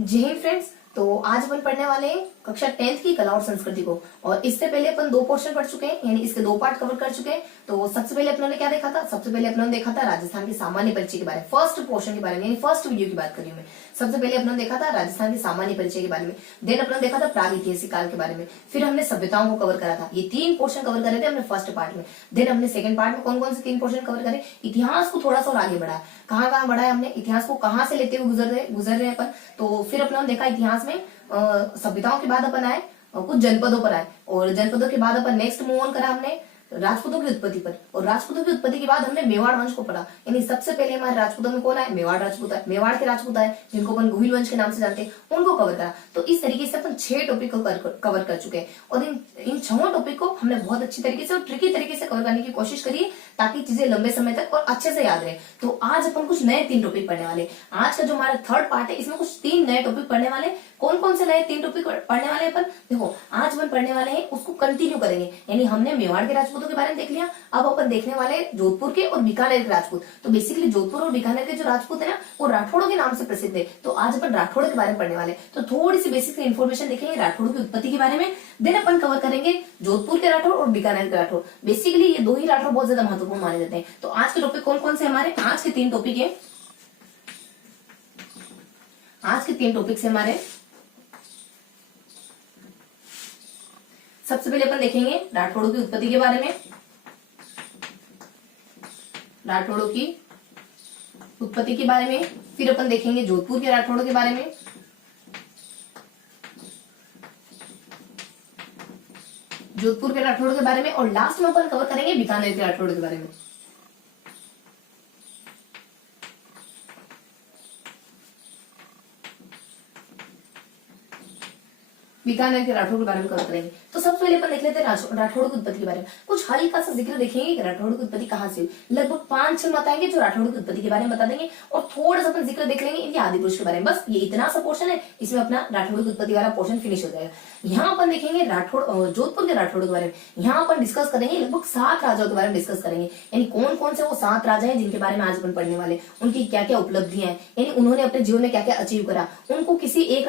जय हिंद फ्रेंड्स। तो आज अपन पढ़ने वाले हैं कक्षा 10th की कला और संस्कृति को। और इससे पहले अपन 2 पोर्शन पढ़ चुके हैं, यानी इसके 2 पार्ट कवर कर चुके हैं। तो सबसे पहले अपनों ने क्या देखा था? सबसे पहले अपनों ने देखा था राजस्थान की सामान्य परिचय के बारे में, फर्स्ट पोर्शन के बारे में, यानी फर्स्ट वीडियो की बात करी मैं। सबसे पहले अपनों ने देखा था राजस्थान की सामान्य परिचय के बारे में। देन अपनों ने देखा था प्रागैतिहासिक काल के बारे में। फिर हमने सभ्यताओं को कवर करा था। ये 3 पोर्शन कवर करे थे हमने फर्स्ट पार्ट में। देन हमने सेकंड पार्ट में कौन कौन से 3 पोर्शन कवर करे? इतिहास को थोड़ा सा और आगे बढ़ाया। कहाँ बढ़ाया हमने? इतिहास को कहाँ से लेते हुए गुजर रहे अपन। तो फिर अपनों ने देखा इतिहास में सभ्यताओं के बाद अपन आए कुछ जनपदों पर आए, और जनपदों के बाद अपन नेक्स्ट मूव ऑन करा हमने राजपूतों की उत्पत्ति पर। और राजपूतों की उत्पत्ति के बाद हमने मेवाड़ वंश को पढ़ा। यानी सबसे पहले हमारे राजपूतों में कौन आए? मेवाड़ राजपूत आए। मेवाड़ के राजपूत आए जिनको अपन गुहिल वंश के नाम से जानते हैं, उनको कवर करा। तो इस तरीके से अपन 6 टॉपिक को कवर कर चुके हैं। और इन 6 टॉपिक को हमने बहुत अच्छी तरीके से और ट्रिकी तरीके से कवर करने की कोशिश करी है, ताकि चीजें लंबे समय तक और अच्छे से याद रहे। तो आज अपन कुछ नए 3 टॉपिक पढ़ने वाले। आज का जो हमारा थर्ड पार्ट है, इसमें कुछ 3 नए टॉपिक पढ़ने वाले। कौन कौन से नए 3 टॉपिक पढ़ने वाले अपन? देखो, आज अपन पढ़ने वाले हैं उसको कंटिन्यू करेंगे। यानी हमने मेवाड़ के राजपूतों के बारे में देख लिया, अब अपन देखने वाले जोधपुर के और बीकानेर के राजपूत। तो बेसिकली जोधपुर और बीकानेर के जो राजपूत है ना, वो राठौड़ों के नाम से प्रसिद्ध है। तो आज अपन राठौड़ के बारे में पढ़ने वाले। तो थोड़ी सी बेसिक इन्फॉर्मेशन देखेंगे राठौड़ों की उत्पत्ति के बारे में। देन अपन कवर करेंगे जोधपुर के राठौड़ और बीकानेर के राठौड़। बेसिकली ये 2 ही राठौड़ बहुत ज्यादा महत्वपूर्ण माने जाते हैं। तो आज के टॉपिक कौन कौन से हमारे? आज के 3 टॉपिक है। आज के 3 टॉपिक से हमारे सबसे पहले अपन देखेंगे राठौड़ों की उत्पत्ति के बारे में। राठौड़ों की उत्पत्ति के बारे में। फिर अपन देखेंगे जोधपुर के राठौड़ों के बारे में। जोधपुर के राठौड़ों के बारे में। और लास्ट में अपन कवर करेंगे बीकानेर के राठौड़ों के बारे में। बीकानेर के राठौड़ के बारे में कवर करेंगे। तो सबसे पहले अपन देख लेते हैं राठौड़ की उत्पत्ति के बारे में। कुछ हल्का सा जिक्र देखेंगे कि राठौड़ की उत्पत्ति कहाँ से हुई। लगभग 5-6 बताएंगे जो राठौड़ की उत्पत्ति के बारे में बता देंगे, और थोड़ा सा अपन जिक्र देख लेंगे इनके आदि पुरुष के बारे में। बस ये इतना सा पोर्शन है, इसमें अपना राठौड़ की उत्पत्ति वाला पोर्शन फिनिश हो जाएगा। यहाँ अपन देखेंगे जोधपुर के राठौड़ के बारे में। यहाँ अपन डिस्कस करेंगे लगभग 7 राजाओं के बारे में डिस्कस करेंगे। यानी कौन कौन से वो 7 राजा है जिनके बारे में आज अपन पढ़ने वाले, उनकी क्या क्या उपलब्धियां हैं, यानी उन्होंने अपने जीवन में क्या क्या अचीव करा, उनको किसी एक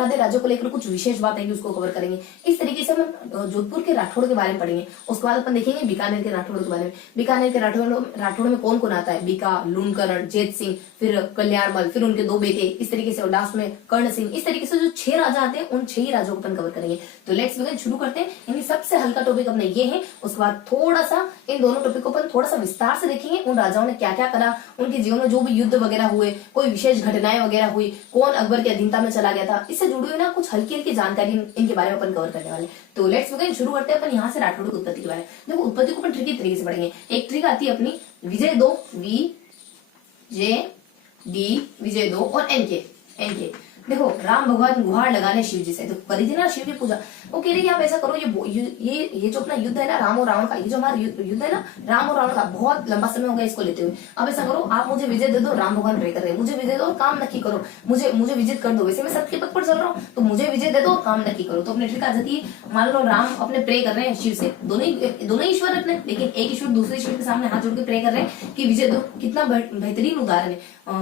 आधे राज्यों को लेकर कुछ विशेष बात है उसको कवर करेंगे। इस तरीके से हम जोधपुर के राठौड़ के बारे में पढ़ेंगे। उसके बाद अपन देखेंगे बीकानेर के राठौड़ के बारे में। बीकानेर के राठौड़ में कौन कौन आता है? बीका, लूणकरण, जेत सिंह, फिर कल्याणमल, फिर उनके 2 बेटे, इस तरीके से, और लास्ट में कर्ण सिंह। इस तरीके से जो 6 राजा आते हैं, उन 6 ही राजाओं को अपन कवर करेंगे। तो लेट्स बिगिन, शुरू करते हैं। यानी सबसे हल्का टॉपिक अपने ये है। उसके बाद थोड़ा सा इन दोनों टॉपिक को अपन थोड़ा सा विस्तार से देखेंगे। उन राजाओं ने क्या क्या करा, उनके जीवन में जो भी युद्ध वगैरह हुए, कोई विशेष घटनाएं वगैरह हुई, कौन अकबर की अधीनता में चला गया था, इससे जुड़ी हुई ना कुछ हल्की हल्की जानकारी इनके बारे में अपन कवर करने वाले। तो लेट्स बिगिन, शुरू करते हैं अपन यहाँ से राठौड़ की उत्पत्ति के बारे में। देखो, उत्पत्ति को अपन ट्रिकी तरीके से पढ़ेंगे। एक ट्रिक आती है अपनी विजय 2, विजय 2 और एनके। देखो, राम भगवान गुहार लगाने शिव जी से, तो करी थी ना शिव की पूजा। वो कह रही कि आप ऐसा करो, ये जो अपना युद्ध है ना राम और रावण का, ये जो हमारा युद्ध है ना राम और रावण का, बहुत लंबा समय हो गया इसको लेते हुए। अब ऐसा करो, आप मुझे विजय दे दो। राम भगवान प्रे कर रहे हैं, मुझे विजय दो और काम नक्की करो, मुझे विजित कर दो। वैसे मैं सत्य के पथ पर चल रहा हूँ, तो मुझे विजय दे दो और काम नक्की करो। तो अपने ट्रिक आ जाती है। मान लो राम अपने प्रे कर रहे हैं शिव से, दोनों ईश्वर अपने, लेकिन एक ईश्वर दूसरे ईश्वर के सामने हाथ जोड़ के प्रे कर रहे हैं कि विजय दो। कितना बेहतरीन उदाहरण है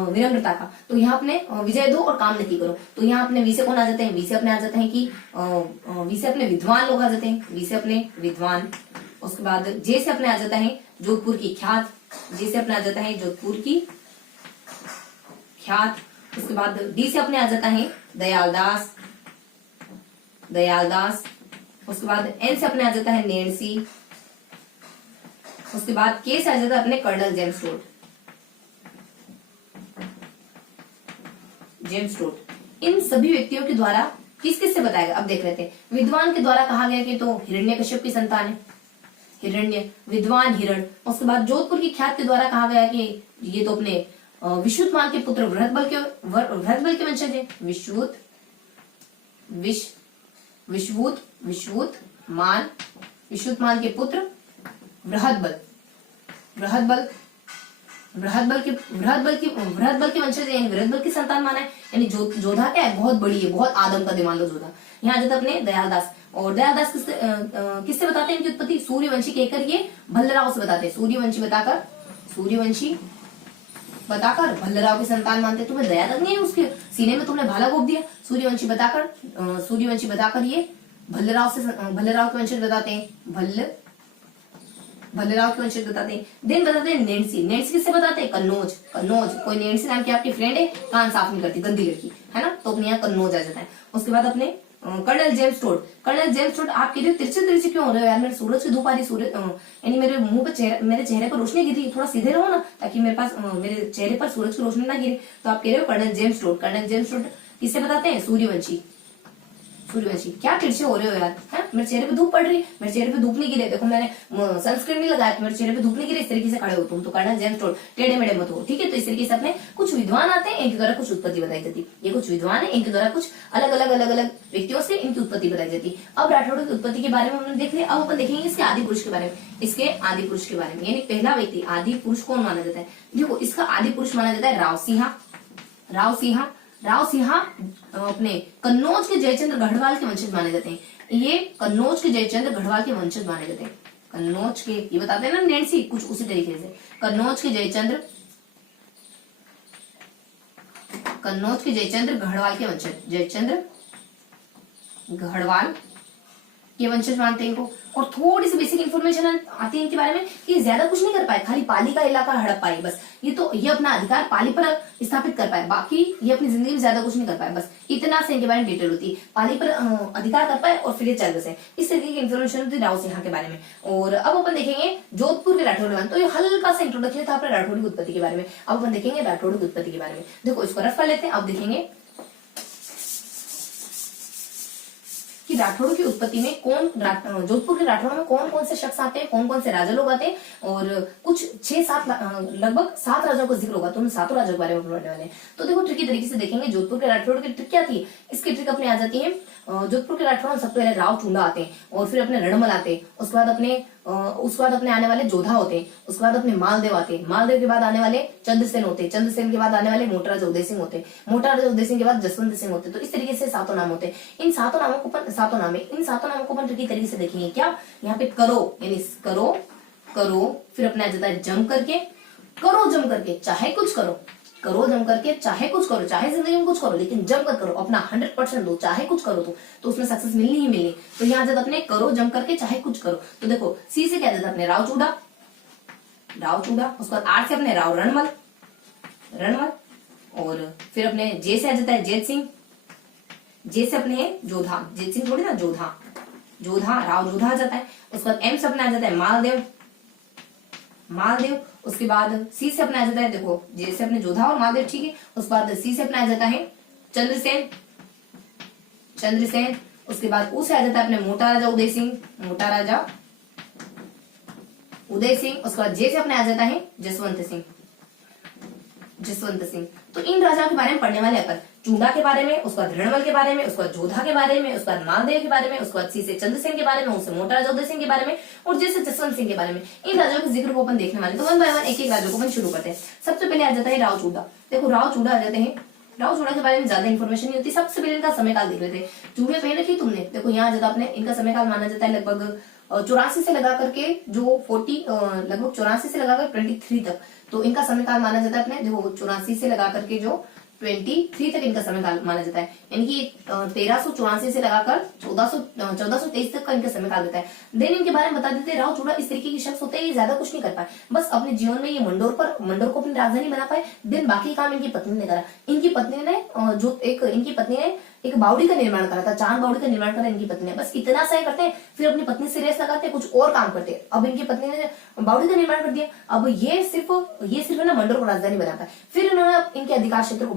विनम्रता का। तो यहाँ अपने विजय दो और काम नक्की करो। तो यहाँ अपने वी से कौन आ जाते हैं? वी से अपने आ जाते हैं कि वी से अपने विद्वान लोग आ जाते हैं, वी से अपने विद्वान। उसके बाद जे से अपने आ जाता है जोधपुर की ख्यात, जे से अपने आ जाता है जोधपुर की ख्यात। उसके बाद डी से अपने आ जाता है दयालदास। उसके बाद एन से अपने आ जाता है नेणसी। उसके बाद के से आ जाता है अपने कर्नल जेम्स टोट। इन सभी व्यक्तियों के द्वारा किस किस से बताएगा? अब देख लेते हैं। विद्वान के द्वारा कहा गया कि तो हिरण्यकश्यप की संतान है, हिरण्य, विद्वान हिरण। उसके बाद जोधपुर की ख्यात के द्वारा कहा गया कि ये तो अपने विश्वुतमान के पुत्र वृहदबल के वंशज है। विश्वुतमान के पुत्र वृहदबल के वंशज, यानी वृहदबल की संतान माना है। यानी जोधा क्या है? बहुत बड़ी है, बहुत आदम का दिमाग लो जोधा। यहाँ जाता अपने दयालदास। और दयालदास किससे बताते हैं इनकी उत्पत्ति? सूर्यवंशी कहकर ये भल्लराव से बताते हैं। सूर्यवंशी बताकर भल्लराव की संतान मानते। तुम्हें दया तक नहीं है, उसके सीने में तुमने भाला घोप दिया। सूर्यवंशी बताकर ये भल्लराव के वंशज बताते हैं, भल्लराव के वंशज बताते हैं। देन बताते हैं नेंसी किससे बताते हैं? कन्नौज। कोई नेंसी नाम की आपकी फ्रेंड है, कान साफ नहीं करती, गंदी लड़की है ना, तो अपने यहाँ कन्नौज आ जाता है। उसके बाद अपने कर्नल जेम्स टोड। आप कह रहे हो तिरछे क्यों हो रहे हो यार, मेरे सूरज की धूप आ रही, सूरज यानी मेरे मुंह पे मेरे चेहरे पर रोशनी गिरी, थोड़ा सीधे रहो ना, ताकि मेरे चेहरे पर सूरज की रोशनी ना गिरे। तो आप कह रहे हो कर्नल जेम्स टोड किससे बताते हैं? सूर्यवंशी। क्या तिरछे हो रहे हो यार, है मेरे चेहरे पे धूप पड़ रही, मेरे चेहरे पे धूप नहीं गिरे, देखो मैंने सनस्क्रीन नहीं लगाया, मेरे चेहरे पे धूप नहीं गिरे, इस तरीके से खड़े हो तुम, तो कर्नल जेम्स टोड, टेढ़े मेढ़े मत हो, ठीक है। तो इस तरीके से अपने कुछ विद्वान आते हैं, इनके द्वारा कुछ उत्पत्ति बताई जाती। ये कुछ विद्वान है, इनके द्वारा कुछ अलग अलग व्यक्तियों से इनकी उत्पत्ति बताई जाती। अब राठौड़ों की उत्पत्ति के बारे में हमने देख लिया। अब अपन देखेंगे इसके आदि पुरुष के बारे में, यानी पहला व्यक्ति आदि पुरुष कौन माना जाता है? देखो इसका आदि पुरुष माना जाता है राव सिंहा अपने कन्नौज के जयचंद्र गढ़वाल के वंशज माने जाते हैं। ये कन्नौज के जयचंद्र गढ़वाल के वंशज माने जाते हैं। कन्नौज के, ये बताते हैं ना नेंसी, कुछ उसी तरीके से कन्नौज के जयचंद्र गढ़वाल के वंशज, जयचंद्र गढ़वाल के वंशज मानते हैं इनको। और थोड़ी सी बेसिक इन्फॉर्मेशन आती है इनके बारे में कि ज्यादा कुछ नहीं कर पाए, खाली पाली का इलाका हड़प पाए बस। ये अपना अधिकार पाली पर स्थापित कर पाए, बाकी ये अपनी जिंदगी में ज्यादा कुछ नहीं कर पाए, बस इतना से इनके बारे में डिटेल होती है। पाली पर अधिकार कर पाए और फिर ये चल बसे, इस तरीके की इन्फॉर्मेशन होती है राव सिंहा के बारे में। और अब अपन देखेंगे जोधपुर के राठौड़। तो ये हल्का सा इंट्रोडक्शन था अपने राठौड़ की उत्पत्ति के बारे में। अब अपन देखेंगे राठौड़ की उत्पत्ति के बारे में। देखो इसको रफ कर लेते हैं। अब देखेंगे कि राठौड़ की उत्पत्ति में जोधपुर के राठौड़ में कौन कौन से शख्स आते हैं, कौन कौन से राजा लोग आते हैं, और कुछ 6-7 लगभग 7 राजाओं का जिक्र होगा, तो हम 7 राजाओं के बारे में पढ़ने वाले हैं। तो देखो ट्रिकी तरीके से देखेंगे जोधपुर के राठौड़ की ट्रिक क्या थी। इसकी ट्रिक अपने आ जाती है। जोधपुर के राठौड़ में सबसे पहले राव चूंडा आते हैं, और फिर अपने रणमल आते हैं, उसके बाद अपने आने वाले जोधा होते हैं, उसके बाद अपने मालदेव आते हैं, मालदेव के बाद आने वाले चंद्रसेन होते हैं, चंद्रसेन के बाद आने वाले मोटराजा उदय सिंह होते हैं, मोटराजा उदय सिंह के बाद जसवंत सिंह होते हैं। तो इस तरीके से 7 नाम होते हैं। इन सातों नामों को अपन ट्रिकी तरीके से देखेंगे। क्या यहाँ पे करो, यानी करो, फिर अपने आ जाता है जम करके चाहे कुछ करो, चाहे जिंदगी में कुछ करो, लेकिन जम कर करो, अपना 100% दो, चाहे कुछ करो तो उसमें सक्सेस मिलनी ही मिलनी। तो यहाँ जब अपने करो जम करके चाहे कुछ करो, तो देखो सी से क्या देता अपने राव चूड़ा, उसके बाद आर से अपने राव रणमल, और फिर अपने जे से आ जाता है जेत सिंह, जे से अपने जोधा, जेत सिंह थोड़ी ना, जोधा राव जोधा आ जाता है। उसके बाद एम से अपने आ जाता है मालदेव, उसके बाद सी से अपने आ जाता है, देखो जे से अपने जोधा और मालदेव, ठीक है। उसके बाद सी से अपने आ जाता है चंद्रसेन, उसके बाद ऊ से आ जाता है अपने मोटा राजा उदय सिंह, उसके बाद जे से अपने आ जाता है जसवंत सिंह। तो इन राजाओं के बारे में पढ़ने वाले अपन चूंडा के बारे में, उसके बाद रणमल के बारे में, उसके बाद जोधा के बारे में, उसके बाद मालदेव के बारे में, उसके बाद सी से चंद्रसेन के बारे में, उससे मोटा राजा उदय सिंह के बारे में, और जैसे जसवंत सिंह के बारे में। इन राजाओं के जिक्र को अपन देखने वाले। तो 1 बाय 1 एक राजा को अपन शुरू करते हैं। सबसे पहले आ जाता है राव चूड़ा। देखो राव चूड़ा आ जाते हैं। राव चूड़ा के बारे में ज्यादा इन्फॉर्मेशन नहीं होती। सबसे पहले इनका समयकाल देख लेते हैं। चूड़े पहन रखी तुमने, देखो यहाँ आ जाता अपने इनका समयकाल माना जाता है लगभग 84 से लगा करके जो 40 लगभग 84 से लगाकर 23 तक, तो इनका समयकाल माना जाता है अपने, देखो 84 से लगा करके जो 23 तक इनका समयकाल माना जाता है। यानी कि 1384 से लगाकर 1423 तक का इनका समयकाल होता है। देन इनके बारे में बता देते हैं। राव चूड़ा इस तरीके के शख्स होते हैं, ये ज्यादा कुछ नहीं कर पाए, बस अपने जीवन में ये मंडोर को अपनी राजधानी बना पाए। देन बाकी काम इनकी पत्नी ने करा। इनकी पत्नी ने एक बावड़ी का निर्माण करा था, 4 बावड़ी का निर्माण करा इनकी पत्नी ने, बस इतना सा ही करते हैं। फिर अपनी पत्नी से रेस लगाते हैं, कुछ और काम करते हैं। अब इनकी पत्नी ने बावड़ी का निर्माण कर दिया, अब ये सिर्फ ना मंडोर को राजधानी बनाता है। फिर इन्होंने इनके अधिकार क्षेत्र को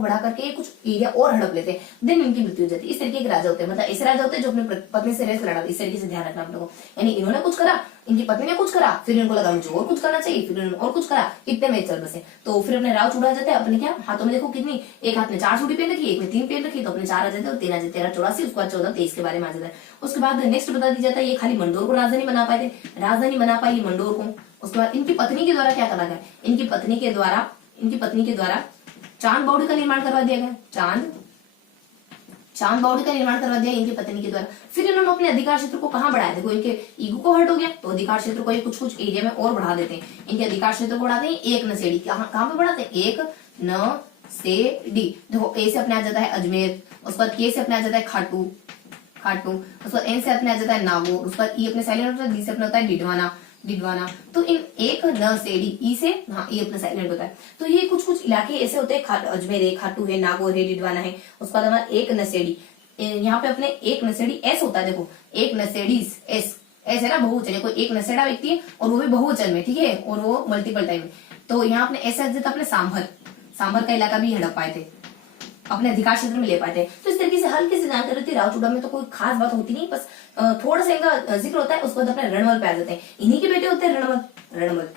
बढ़ा करके कुछ एरिया और हड़प लेते हैं। देन इनकी मृत्यु हो जाती है। इस तरीके के राजा होते हैं, मतलब ऐसे राजा होते हैं जो अपनी पत्नी से रेस लड़ा। इस तरीके से ध्यान रखना आप लोगों को। यानी इन्होंने कुछ करा, इनकी पत्नी ने कुछ करा, फिर इनको लगा मुझे और कुछ करना चाहिए, फिर इन्होंने और कुछ करा, इतने में चल बसे। तो फिर अपने राव चूड़ा जाते हैं। अपने क्या हाथों में देखो कितनी, एक हाथ में 4 चूड़ी पहन रखी, एक में 3 पहन रखी, तो अपने 4 आ जाते हैं और 3 आ जाते हैं। 1384, उसके बाद 1423 के बारे में आ जाता है। उसके बाद नेक्स्ट बता दिया जाता है ये खाली मंडोर को राजधानी बना पाए थे, राजधानी बना पाई मंडोर को। उसके बाद इनकी पत्नी के द्वारा क्या करा गया, इनकी पत्नी के द्वारा चांद बावड़ी का निर्माण करवा दिया गया। चांद बावड़ी का निर्माण करवा दिया इनकी पत्नी के द्वारा। फिर इन्होंने अपने अधिकार क्षेत्र को कहाँ बढ़ाया, देखो इनके ईगो को हर्ट हो गया तो अधिकार क्षेत्र को ये कुछ कुछ एरिया में और बढ़ा देते हैं। इनके अधिकार क्षेत्र को बढ़ाते हैं एक नशेड़ी, कहाँ पे बढ़ाते हैं, एक नशेड़ी। देखो ए से अपने आ जाता है अजमेर, उसके बाद के से अपने आ जाता है खाटू, उसके बाद एन से अपने आ जाता है नागौर, उसके बाद ई अपने साइलेंट होता है, डी से अपने होता है डिडवाना। तो इन एक नशेड़ी ई से, हाँ ई अपना साइलेंट होता है। तो ये कुछ कुछ इलाके ऐसे होते हैं, अजमेर है, खाटू है, नागौर है, डिडवाना है। उसके बाद हमारा एक नशेड़ी, यहाँ पे अपने एक नशेड़ी एस होता है। देखो एक नशेड़ी एस है ना, बहुवचन है, कोई एक नशेड़ा व्यक्ति है और वो भी बहुवचन में, ठीक है, और वो मल्टीपल टाइम में। तो यहाँ अपने ऐसा अपने सांभर का इलाका भी हड़प पाए थे, अपने अधिकार क्षेत्र में ले पाए थे। तो इस तरीके से हल्की सी जानकारी होती है। राव चूड़ा में तो कोई खास बात होती नहीं, बस थोड़ा सा इनका जिक्र होता है। उसके बाद अपने रणवल पे आ जाते हैं, इन्हीं के बेटे होते हैं रणवल।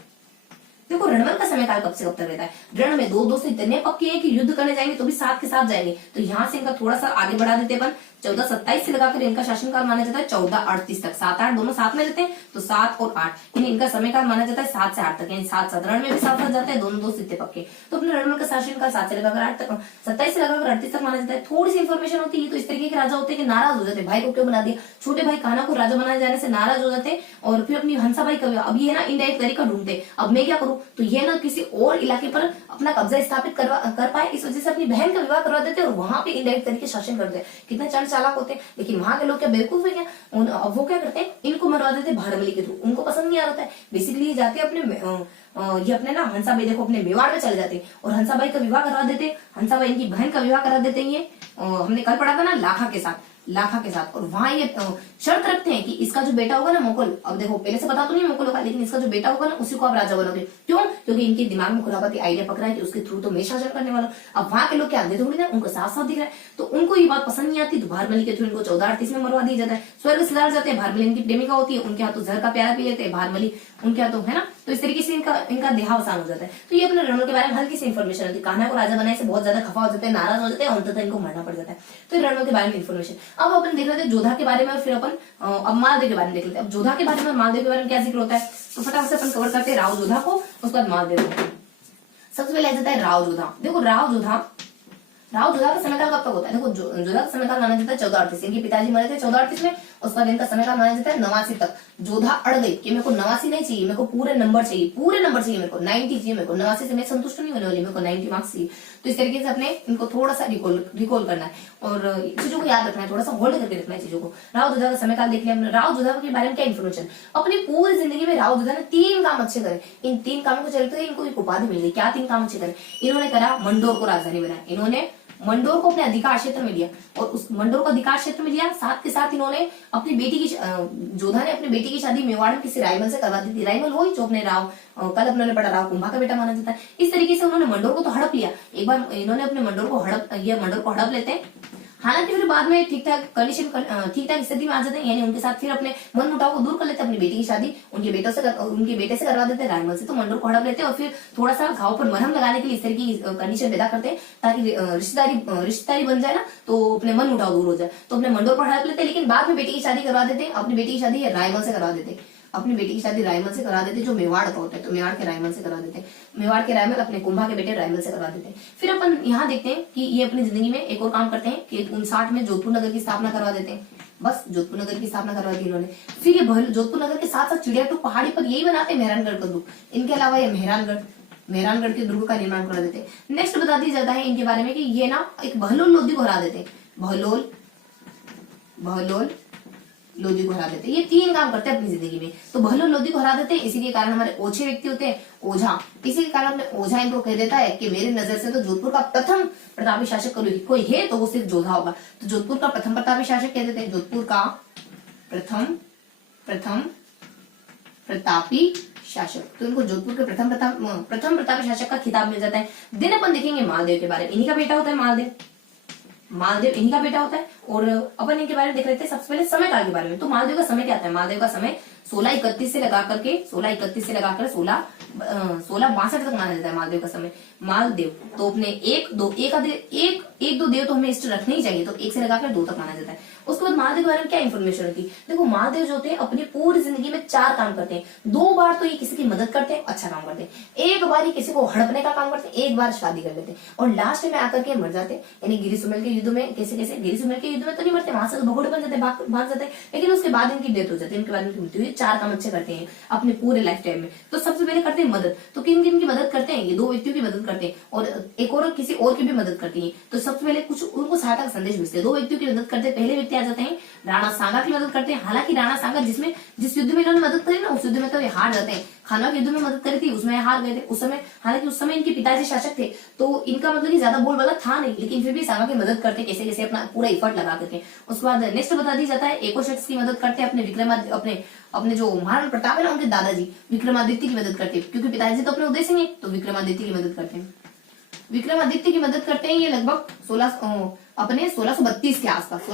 देखो रणवल का समय काल कब से कब तक रहता है, रण में दो दोस्त इतने पक्के हैं कि युद्ध करने जाएंगे तो भी साथ के साथ जाएंगे। तो यहाँ से इनका थोड़ा सा आगे बढ़ा देते हैं, 1427 से लगाकर इनका शासनकाल माना जाता है 1438 तक। 7-8 दोनों साथ में रहते हैं तो 7 और 8, यानी इनका समय काल माना जाता है 7 से 8 तक, यानी 7 रण में भी साथ साथ जाते हैं, दोनों दोस्त इतने पक्के। तो अपने रणवल का शासनकाल 7 से लगाकर 8 तक, 27 से लगाकर 38 तक माना जाता है। थोड़ी सी इन्फॉर्मेशन होती है, तो इस तरीके के राजा होते हैं कि नाराज हो जाते हैं, भाई को क्यों बना दिया, छोटे भाई कान्हा को राजा बनाए जाने से नाराज हो जाते हैं और फिर अपनी हंसाबाई का, अब ये है ना इनडायरेक्ट तरीका ढूंढते, अब मैं क्या करूं, तो ये ना किसी और इलाके पर अपना कब्जा स्थापित कर पाए, इस वजह से अपनी बहन का विवाह करवा देते और वहां पे इनडायरेक्ट तरीके शासन करते हैं। कितने चंड चालाक होते हैं, लेकिन वहां के लोग क्या बेवकूफ है क्या, वो क्या करते हैं, इनको मरवा देते भारमली के थ्रू। उनको पसंद नहीं आ रहा है, बेसिकली जाते अपने ये अपने ना हंसाबाई, देखो अपने मेवाड़ में चले जाते और हंसाबाई का विवाह करवा देते, हंसाबाई इनकी बहन का विवाह करा देते। ये हमने कल पढ़ा था ना लाखा के साथ, और वहां ये शर्त रखते हैं कि इसका जो बेटा होगा ना मुकुल, अब देखो पहले से पता तो नहीं मुकुल होगा, लेकिन इसका जो बेटा होगा ना उसी को आप राजा बनोगे। क्यों, क्योंकि इनके दिमाग में खुरापाती आइडिया पकड़ा है कि उसके थ्रू तो मैं शासन करने वाला। अब वहां के लोग क्या अंधे थोड़ी ना, उनको साफ साफ दिख रहा है, तो उनको ये बात पसंद नहीं आती। तो भारमली के थ्रू इनको 1438 में मरवा दिया जाता है, स्वर्ग सिधार जाते हैं। भारमली इनकी प्रेमिका होती है, उनके हाथों जहर का प्याला पी लेते हैं भारमली, उनके हाथों, है ना। तो इस तरीके से इनका देहावसान हो जाता है। तो ये अपने रणवल के बारे में हल्की सी इन्फॉर्मेशन होती है। कान्हा को राजा बनाने से बहुत ज्यादा खफा हो जाते हैं, नाराज हो जाते हैं, अंततः इनको मरना पड़ जाता है। तो रणवल के बारे में इन्फॉर्मेशन। अब अपन देख रहे थे जोधा के बारे में, और फिर अपन अब मालदेव के बारे में देख लेते हैं। अब जोधा के बारे में, मालदेव के बारे में क्या जिक्र होता है, तो फटाफट से अपन कवर करते हैं राव जोधा को, उसके बाद मालदेव को। सबसे पहले आ जाता है राव जोधा। देखो राव जोधा का समय काल कब तक होता है, देखो जोधा का समय काल माना जाता है 1438। इनके पिताजी मरे थे 1438 में, उसके बाद इनका समय काल माना जाता है 89 तक। जोधा अड़ गई कि मेरे को 89 नहीं चाहिए, मेरे को पूरे नंबर चाहिए, मेरे को 90 चाहिए, मेरे को 89 से मैं संतुष्ट नहीं होने वाली, मेरे को 90 मार्क्स चाहिए। तो इस तरीके से अपने इनको थोड़ा सा रिकॉल करना है और चीजों को याद रखना है, थोड़ा सा होल्ड करके रखना है चीजों को। राव जोधा का समय काल देख लिया हमने। राव जोधा के बारे में क्या इन्फॉर्मेशन, अपनी पूरी जिंदगी में राव जोधा ने 3 काम अच्छे करे। इन 3 कामों को चलते इनको एक उपाधि मिल गई। क्या 3 काम अच्छे करे इन्होंने करा, मंडोर को राजधानी बनाया, इन्होंने मंडोर को अपने अधिकार क्षेत्र में लिया, और उस मंडोर को अधिकार क्षेत्र में लिया। साथ के साथ इन्होंने अपनी बेटी की, जोधा ने अपनी बेटी की शादी मेवाड़ में किसी राइवल से करवा दी थी। राइवल वही जो अपने राव, कल अपने पढ़ा, राव कुंभा का बेटा माना जाता है। इस तरीके से उन्होंने मंडोर को तो हड़प लिया। एक बार इन्होंने अपने मंडोर को हड़प लेते हैं, हालांकि फिर बाद में ठीक ठाक स्थिति में आ जाते हैं, यानी उनके साथ फिर अपने मन मुटाव को दूर कर लेते हैं। अपनी बेटी की शादी उनके बेटे से करवा देते हैं राजमहल से। तो मंडोर को हड़प लेते हैं और फिर थोड़ा सा घाव पर मरहम लगाने के लिए इस तरह की कंडीशन पैदा करते हैं ताकि रिश्तेदारी बन जाए ना, तो अपने मन मुटाव दूर हो जाए। तो अपने मंडोर को हड़प लेते हैं, लेकिन बाद में बेटी की शादी करवा देते हैं। अपनी बेटी की शादी रायमल से करवा देते हैं, जो मेवाड़ का होता है, तो मेवाड़ के रायमल से करवा देते हैं। मेवाड़ के रायमल अपने कुंभा के बेटे रायमल से करवा देते हैं। फिर अपन यहाँ देखते हैं कि ये अपनी जिंदगी में एक और काम करते हैं कि 59 में जोधपुर नगर की स्थापना करवा देते हैं। बस जोधपुर नगर की स्थापना करवा दी इन्होंने। फिर ये जोधपुर नगर के साथ साथ चिड़ियाटू पहाड़ी पर यही बनाते हैं मेहरानगढ़ का दुर्ग। इनके अलावा ये मेहरानगढ़ के दुर्ग का निर्माण करा देते हैं। नेक्स्ट बता दिया जाता है इनके बारे में कि ये ना एक बहलोल लोधी को हरा देते हैं। बहलोल लोधी को हरा देते हैं। ये 3 काम करते हैं अपनी जिंदगी में। तो बहलोल लोधी को हरा देते हैं, इसी के कारण हमारे ओछे व्यक्ति होते हैं ओझा। इसी के कारण अपने ओझा इनको कह देता है कि मेरी नजर से तो जोधपुर का प्रथम प्रतापी शासक कोई है तो वो सिर्फ जोधा होगा। तो जोधपुर का प्रथम प्रतापी शासक कह देते हैं, जोधपुर का प्रथम प्रतापी शासक। तो इनको जोधपुर के प्रथम प्रतापी शासक का खिताब मिल जाता है। दिन अपन देखेंगे मालदेव के बारे में। इन्हीं का बेटा होता है मालदेव इन्हीं का बेटा होता है। और अपन इनके बारे में देख लेते हैं सबसे पहले समय काल के बारे में। तो मालदेव का समय क्या आता है, मालदेव का समय 1631 से लगा करके 1631 से लगाकर 1662 तक माना जाता है मालदेव का समय। मालदेव तो अपने एक दो देव तो हमें इष्ट रखने ही चाहिए, तो 1 से लगाकर 2 तक माना जाता है। उसके बाद महादेव के बारे में क्या इन्फॉर्मेशन होती है? देखो महादेव जो होते हैं अपनी पूरी जिंदगी में 4 काम करते हैं। 2 बार तो ये किसी की मदद करते हैं, अच्छा काम करते हैं। 1 बार ही किसी को हड़पने का काम करते हैं, 1 बार शादी कर लेते हैं और लास्ट में आकर के मर जाते हैं। यानी गिरी सुमेल के युद्ध में कैसे गिरी सुमेल के युद्ध में तो नहीं मरते, वहां से तो भगोड़े बन जाते हैं, भाग जाते हैं, लेकिन उसके बाद इनकी डेथ हो जाती है, इनके बाद इनकी मृत्यु। 4 काम अच्छे करते हैं अपने पूरे लाइफ टाइम में। तो सबसे पहले करते हैं मदद। तो किन किन की मदद करते हैं? ये 2 व्यक्तियों की मदद करते हैं और एक और किसी और की भी मदद करती है। तो सबसे पहले कुछ उनको सहायता का संदेश भेजते हैं। 2 व्यक्तियों की मदद करते हैं। पहले व्यक्ति आ जाते हैं राणा सांगा की मदद करते हैं। हालांकि राणा सांगा जिस युद्ध में इन्होंने मदद करी ना, उस युद्ध में तो ये हार जाते हैं। खानवा के युद्ध में मदद करी थी, उसमें हार गए थे उस समय। हालांकि उस समय इनके पिताजी शासक थे, तो इनका मतलब कि ज्यादा बोलबाला था नहीं, लेकिन फिर भी सांगा की मदद करते कैसे अपना पूरा एफर्ट लगा करके। उसके बाद नेक्स्ट बता दी जाता है एको शख्स की मदद करते हैं अपने जो महाराणा प्रताप है ना, उनके दादाजी विक्रमादित्य की मदद करते हैं, क्योंकि पिताजी तो अपने उदय सिंह है, तो विक्रमादित्य की मदद करते हैं। विक्रमादित्य की मदद करते हैं ये लगभग 1632 के आसपास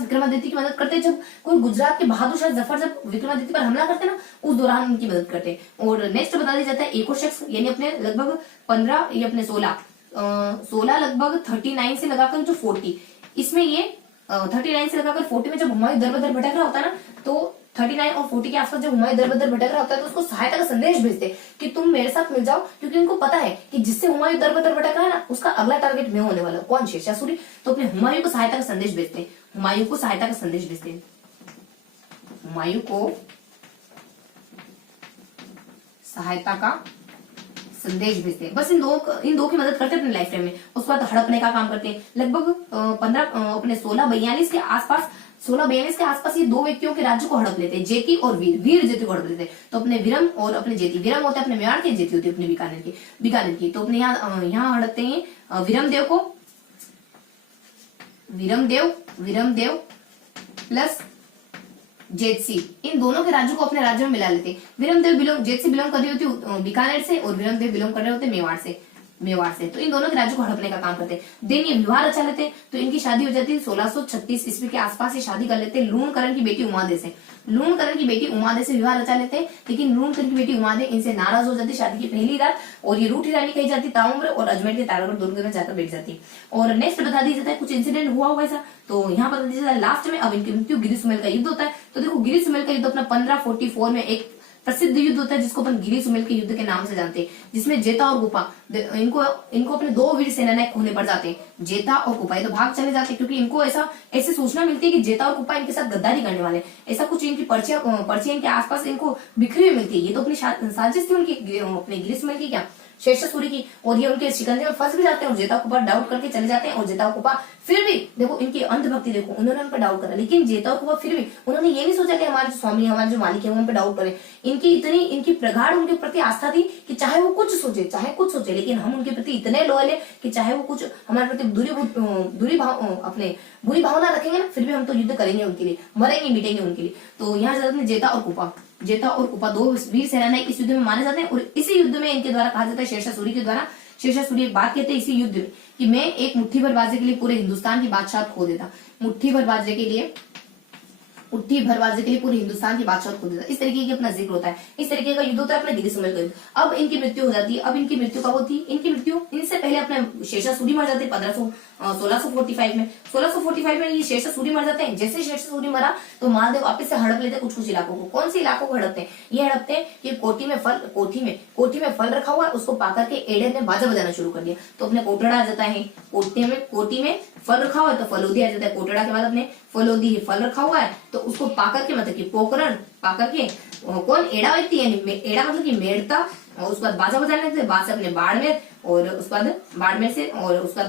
विक्रमादित्य की मदद करते हैं। जब कोई गुजरात के बहादुर शाह जफर जब विक्रमादित्य पर हमला करते हैं ना, उस दौरान उनकी मदद करते हैं। और नेक्स्ट बता दिया जाता है एको शख्स, यानी अपने लगभग 15 ये अपने 16 लगभग 39 से लगाकर जो 40, इसमें ये 39 से लगाकर 40 में जब हुमायूं दर बदर भटक रहा होता है ना, तो 39 और 40 के आसपास जब हुमायूं दर बदर भटक रहा होता है, तो उसको सहायता का संदेश भेजते कि तुम मेरे साथ मिल जाओ, क्योंकि इनको पता है कि जिससे हुमायूं दर बदर भटक रहा है ना, उसका अगला टारगेट मैं होने वाला हूं। कौन? शेरशाह सूरी। तो अपने हुमायूं को सहायता का संदेश भेजते हैं। हुमायूं को सहायता का संदेश भेजते हैं। हुमायूं को सहायता का संदेश भेजते हैं। बस इन दो की मदद करते हैं अपने लाइफ टाइम में। उसके बाद हड़पने का काम करते हैं। लगभग 1642 के आसपास ये 2 व्यक्तियों के राज्य को हड़प लेते हैं, जेती और वीर जेती को हड़प लेते हैं। तो अपने विरम और अपने जेती, विरम होते हैं अपने मेवाड़ के, जेती होती है अपने बीकानेर की। तो अपने यहाँ हड़पते हैं विरम देव प्लस जेतसी, इन दोनों के राज्यों को अपने राज्य में मिला लेते हैं। जेतसी बिलोंग कर रही होती बीकानेर से और विरमदेव बिलोंग कर रहे होते मेवाड़ से। तो इन दोनों के राज्यों को हड़पने का काम करते हैं। देन ये विवाह रचा लेते हैं। तो इनकी शादी हो जाती है 1636 ईस्वी के आसपास ये शादी कर लेते हैं लूणकरण की बेटी उमादे से विवाह रचा लेते हैं। लेकिन लूणकरण की बेटी उमादे इनसे नाराज हो जाती है शादी की पहली रात, और ये रूठी रानी कही जाती ताउम्र और अजमेर के तारागढ़ दुर्ग में जाकर बैठ जाती है। और नेक्स्ट बता दिया जाता है कुछ इंसिडेंट हुआ होगा ऐसा, तो यहाँ बता दिया जाता है लास्ट में अब इनकी मृत्यु। गिरी सुमेल का युद्ध होता है। तो देखो गिरी सुमेल का युद्ध अपना 1544 में एक प्रसिद्ध युद्ध होता है, जिसको अपन गिरी सुमेल के युद्ध के नाम से जानते हैं, जिसमें जेता और कुपा इनको अपने 2 वीर सेनानायक खोने पड़ जाते हैं। जेता और कुपा ये तो भाग चले जाते हैं, क्योंकि इनको ऐसी सूचना मिलती है कि जेता और कुपा इनके साथ गद्दारी करने वाले। ऐसा कुछ इनकी पर्चियां इनके आसपास इनको बिखरी हुई मिलती है। ये तो अपनी साजिश थी उनकी, अपने गिरी सुमेल की, क्या शेरशाह सूरी की, और ये उनके शिकंजे में फंस भी जाते हैं और जेता कुपा डाउट करके चले जाते हैं। और जेता कुपा फिर भी देखो इनकी अंधभक्ति देखो, उन्होंने उन पर डाउट करा, लेकिन जेता कुपा फिर भी उन्होंने ये नहीं सोचा कि हमारे जो स्वामी हमारे जो मालिक है वो उन पर डाउट करें। इनकी प्रगाढ़ उनके प्रति आस्था थी कि चाहे वो कुछ सोचे, लेकिन हम उनके प्रति इतने लॉयल है कि चाहे वो कुछ हमारे प्रति बुरी भावना रखेंगे ना, फिर भी हम तो युद्ध करेंगे उनके लिए, मरेंगे मिटेंगे उनके लिए। तो यहाँ जाते हैं जेता और कुपा 2 वीर सेनानायक इस युद्ध में माने जाते हैं। और इसी युद्ध में इनके द्वारा कहा जाता है शेरशाह सूरी के द्वारा, शेरशाह सूरी एक बात कहते हैं इसी युद्ध में कि मैं एक मुट्ठी भर बाजरे के लिए पूरे हिंदुस्तान की बादशाह खो देता। मुट्ठी भर बाजरे के लिए पूरे हिंदुस्तान की बादशाह खो देता। इस तरीके की अपना जिक्र होता है। इस तरीके का युद्ध होता है अपने गिरी सुमेल का युद्ध। अब इनकी मृत्यु हो जाती है। अब इनकी मृत्यु कब होती है? इनकी मृत्यु इनसे पहले अपने शेरशाह सूरी मर जाते हैं 1645 में। 1645 में ये शेरशाह सूरी मर जाते हैं। जैसे शेरशाह सूरी मरा तो मालदेव वापस से हड़प लेते हैं कुछ इलाकों को। कौन से इलाकों को हड़पते हैं? ये हड़पते हैं कि कोठी में फल रखा हुआ है, उसको पाकर के एडर ने बाजा बजाना शुरू कर दिया। तो अपने कोटड़ा आ जाता है। कोठी में फल रखा हुआ है तो फलोदी आ जाता है। कोटड़ा के बाद अपने फलोदी फल रखा हुआ है तो उसको पाकर के मतलब कि पोकरण पाकर के कौन एड़ा व्यक्ति यानी एड़ा मतलब कि मेड़ता, और उसके बाद बाजा बजाने लगते, बाद से अपने बाड़मेर, और उसके बाद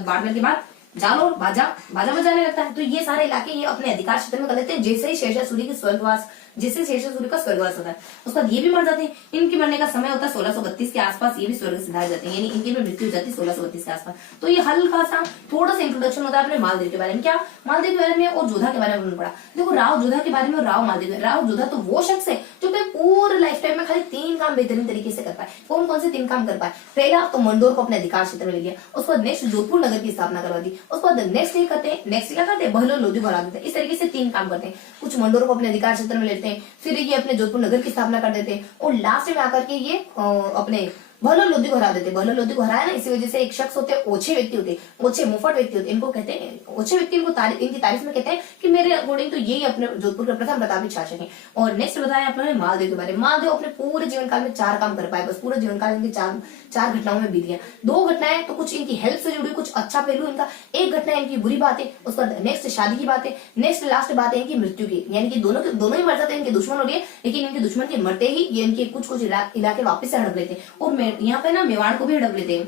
बाड़मेर के बाद जालोर बाजा बजाने लगता है। तो ये सारे इलाके ये अपने अधिकार क्षेत्र में कर लेते हैं। जैसे ही शेरशाह सूरी का स्वर्गवास होता है उसके बाद ये भी मर जाते हैं। इनके मरने का समय होता है 1632 के आसपास, ये भी स्वर्ग सिधार जाते हैं, यानी इनकी भी मृत्यु हो जाती है 1632 के आसपास। तो ये हल्का सा थोड़ा सा इंट्रोडक्शन होता है अपने मालदेव के बारे में। क्या मालदेव के बारे में और जोधा के बारे में पढ़ा। देखो राव जोधा के बारे में और राव मालदेव। राव जोधा तो वो शख्स है जो अपने पूरे लाइफ टाइम में खाली 3 काम बेहतरीन तरीके से कर पाए। कौन से 3 काम कर पाए? पहला तो मंडोर को अपने अधिकार क्षेत्र में ले लिया। उसके बाद नेक्स्ट जोधपुर नगर की स्थापना करवा दी। उसके बाद नेक्स्ट क्या करते हैं बहलोल लोधी बढ़ा देते हैं। इस तरीके से 3 काम करते हैं। कुछ मंडोर को अपने अधिकार क्षेत्र में लेते हैं, देते हैं, फिर ये अपने जोधपुर नगर की स्थापना कर देते हैं, और लास्ट में आकर के ये अपने बहलोल लोधी को हरा देते। बहलोल लोधी को हराया ना, इसी वजह से एक शख्स होते हैं, ओछे व्यक्ति होते हैं, ओछे मुफट व्यक्ति होते हैं, इनको कहते हैं ओछे व्यक्ति। इनको इनकी तारीफ में कहते हैं कि मेरे अकॉर्डिंग तो यही अपने जोधपुर के प्रथम प्रतापी शासक हैं। और नेक्स्ट बताया अपने मालदेव के बारे में। मालदेव अपने पूरे जीवन काल में 4 काम कर पाए, बस पूरे जीवन काल इनके चार घटनाओं में बीत गया। 2 घटनाएं तो कुछ इनकी हेल्थ से जुड़ी, कुछ अच्छा पहलू इनका, एक घटना इनकी बुरी बात है, उसका नेक्स्ट शादी की बात है, नेक्स्ट लास्ट बात है इनकी मृत्यु की, यानी कि दोनों ही मर जाते हैं, इनके दुश्मन हो गए, लेकिन इनके दुश्मन के मरते ही ये इनके कुछ इलाके वापस से हड़प लेते हैं। और यहाँ पे ना मेवाड़ को भी हड़प लेते हैं,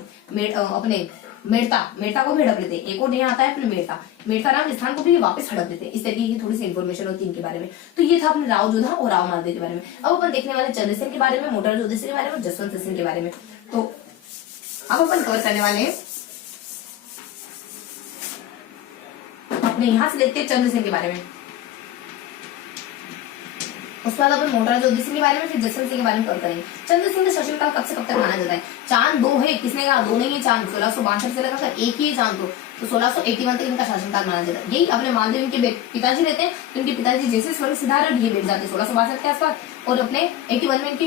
अपने मेड़ता को भी हड़प लेते हैं। एक और यहाँ आता है अपने मेड़ता राजस्थान को भी वापस हड़प देते हैं। इस तरीके की थोड़ी सी इन्फॉर्मेशन होती है इनके बारे में। तो ये था अपने राव जोधा और राव मालदेव के बारे में। अब अपन देखने वाले चंद्रसेन के बारे में, मोटारा जोधा के बारे में, जसवंत सिंह के बारे में। तो अब अपन कवर करने वाले हैं, अपने यहां से देखते हैं चंद्रसेन के बारे में, उसके बाद अपन मोटारा जोधा सिंह के बारे में, फिर जसवंत सिंह के बारे में कवर करेंगे। चंद्रसेन का शासनकाल कब से कब तक माना जाता है? चांद 2 है, किसने कहा? 2 नहीं है चांद, 1662 से लगाकर एक ही चांद तो 1681 तक इनका शासनकाल माना जाता है। यही अपने मालदेव इनके पिताजी रहते हैं, तो इनके पिताजी जैसे स्वर्ग सिधारण ये बैठ जाते हैं 1662 के आसपास, और अपने 81 में इनकी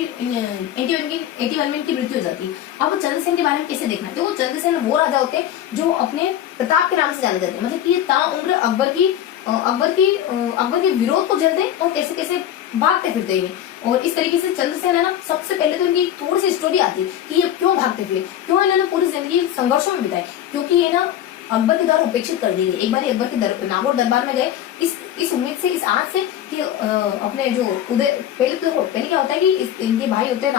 मृत्यु हो जाती है। अब चंद्रसेन के बारे में कैसे देखना है? तो वो चंद्रसेन वो राजा होते हैं जो अपने प्रताप के नाम से जाने जाते हैं, मतलब कि ताउम्र अकबर के विरोध को झेलते हैं और कैसे कैसे भागते फिरते हैं। और इस तरीके से चंद्रसेन है ना, सबसे पहले तो इनकी थोड़ी सी स्टोरी आती है कि ये क्यों भागते फिरे, क्यों इन्होंने पूरी जिंदगी संघर्षों में बिताई, क्योंकि ये ना अकबर के द्वारा उपेक्षित कर दी गई। एक बार अकबर के नागौर दरबार में गए इस उम्मीद से, इस आस से कि अपने जो पहले क्या होता है कि इनके भाई होते हैं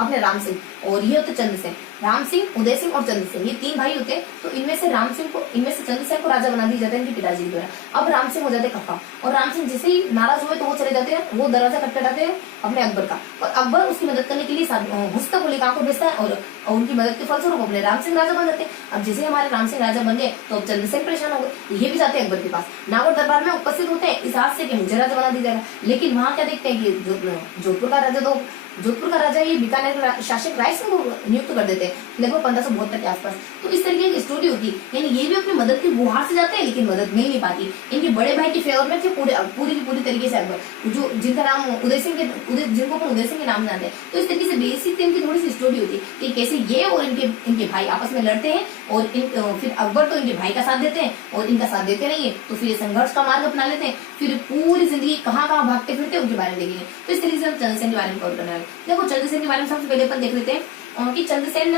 अपने राम सिंह, और ये होते चंद्रसेन। राम सिंह, उदय सिंह और चंद्रसेन, ये 3 भाई होते हैं। तो इनमें से चंद्रसेन को राजा बना दिया जाता है इनके पिताजी के द्वारा। अब राम सिंह हो जाते खफा, और राम सिंह जैसे ही नाराज हुए तो वो चले जाते हैं, वो दरवाजा खटखटाते हैं अपने अकबर का, और अकबर उसकी मदद करने के लिए हुस्ता कुली खां को भेजता है, और उनकी मदद के फलस्वरूप अपने राम सिंह राजा बन जाते हैं। अब जैसे हमारे राम सिंह राजा बन गए तो अब चंद्रसेन परेशान हो गए, ये भी जाते हैं अकबर के पास, नागौर दरबार में उपस्थित होते हैं इस आस से कि मुझे राजा बना दिया जाएगा। लेकिन वहां क्या देखते हैं कि जोधपुर का राजा ये बीकानेर शासक राय सिंह को नियुक्त कर देते हैं लगभग 1572 के आसपास। तो इस तरीके की स्टोरी होती है, यानी ये भी अपनी मदद की गुहार से जाते हैं, लेकिन मदद मिल नहीं पाती। इनके बड़े भाई के फेवर में थे पूरी तरीके से अकबर, जो जिनका नाम जिनको अपन उदय सिंह के नाम जानते हैं। तो इस तरीके से बेसिक इनकी थोड़ी सी स्टोरी होती है कि कैसे ये और इनके भाई आपस में लड़ते हैं, और फिर अकबर तो इनके भाई का साथ देते हैं, और इनका साथ देते नहीं है, तो फिर संघर्ष का मार्ग अपना लेते हैं। फिर पूरी जिंदगी कहाँ भागते फिरते उनके बारे में देखेंगे। तो इस तरीके से हम चंद्रसेन के बारे में कवर करना है। देखो चंद्रसेन के बारे में सबसे पहले अपन देख लेते हैं कि चंद्रसेन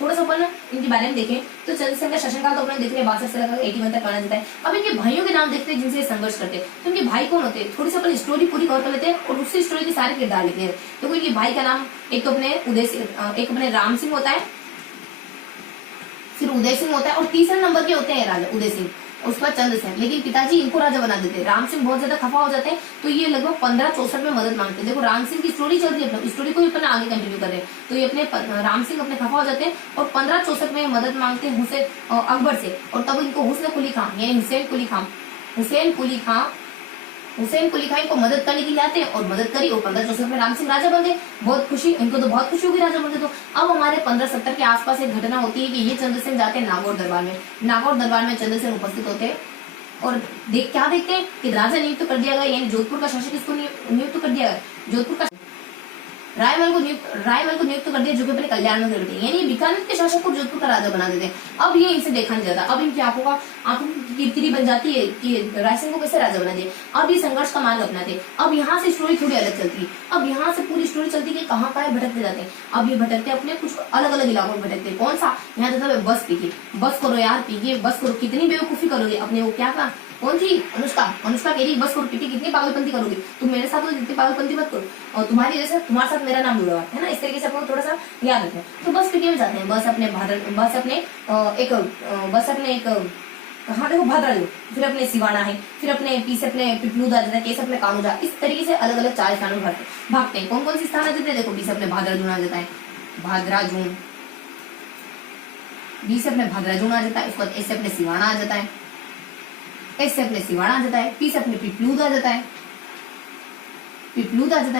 थोड़ा सा अपन इनके बारे में देखें तो चंद्रसेन का शासनकाल तो अपने देख रहे 62 से लेकर 81 तक माना जाता है। अब इनके भाइयों के नाम देखते हैं जिनसे संघर्ष करते हैं। तो इनके भाई कौन होते हैं, थोड़ी सी अपन स्टोरी पूरी कवर कर लेते हैं और उससे स्टोरी के सारे किरदार लिखते हैं। तो इनके भाई का नाम एक तो अपने एक अपने राम सिंह होता है, फिर उदय सिंह होता है, और तीसरे नंबर के होते हैं राजा उदय सिंह, उसके बाद चंद्रसेन। लेकिन पिताजी इनको राजा बना देते हैं। राम सिंह बहुत ज्यादा खफा हो जाते हैं, तो ये लगभग 1564 में मदद मांगते हैं। देखो राम सिंह की स्टोरी चल रही है, अपनी स्टोरी को ही अपने आगे कंटिन्यू कर रहे हैं। तो ये अपने राम सिंह अपने खफा हो जाते हैं और 1564 में मदद मांगते हैं अकबर से, और तब इनको हुस्न कुली खां यानी हुसैन कुली खां को मदद करने के लिए आते हैं, और मदद करी और 1564 में राम सिंह राजा बन गए। बहुत खुशी, इनको तो बहुत खुशी होगी राजा बन गए। तो अब हमारे 1570 के आसपास एक घटना होती है कि ये चंद्रसेन जाते हैं नागौर दरबार में चंद्रसेन उपस्थित होते हैं, और क्या देखते हैं कि राजा नियुक्त कर दिया गया, यानी जोधपुर का शासक इसको नियुक्त कर दिया गया। जोधपुर का रायमल को नियुक्त कर दिया, जो कि अपने कल्याण में करते हैं, यानी बीकानेर के शासक को जोधपुर का राजा बना देते हैं। अब ये इनसे देखा नहीं जाता, अब इनकी आंखों की किरकिरी बन जाती है कि राय सिंह को कैसे राजा बना दिया। अब ये संघर्ष का मार्ग अपनाते हैं। अब यहाँ से स्टोरी थोड़ी अलग चलती है। अब यहाँ से पूरी स्टोरी चलती है कि कहाँ भटकते जाते हैं। अब ये भटकते अपने कुछ अलग अलग इलाकों में भटकते हैं। कौन सा, यहाँ जाता है बस पीके, बस करो यार पीके, बस करो, कितनी बेवकूफी करोगे अपने। वो क्या कहा, कौन थी, अनुष्का कह रही बस करो पीके, कितनी पागलपंती करोगे तुम, मेरे साथ तो जितनी पागलपंती मत करो, और तुम्हारे साथ मेरा नाम जुड़ा हुआ है ना। इस तरीके से आपको थोड़ा सा याद रखें। तो बस पीके में जाते हैं, बस अपने कहाँ देखो भादराजू, फिर अपने सिवाना है, फिर अपने पी से अपने पिपलूदा जाता है, के से अपने कानूजा। इस तरीके से अलग अलग 4 स्थानों में भागते हैं। कौन कौन सी स्थान आ जाते हैं, देखो बी से अपने भादराजून आ जाता है, बी से अपने भादराजून आ जाता है, उसके बाद ए से अपने सिवाना आ जाता है, एस से अपने सिवाना आ जाता है, पी से अपने पिपलूद आ जाता है,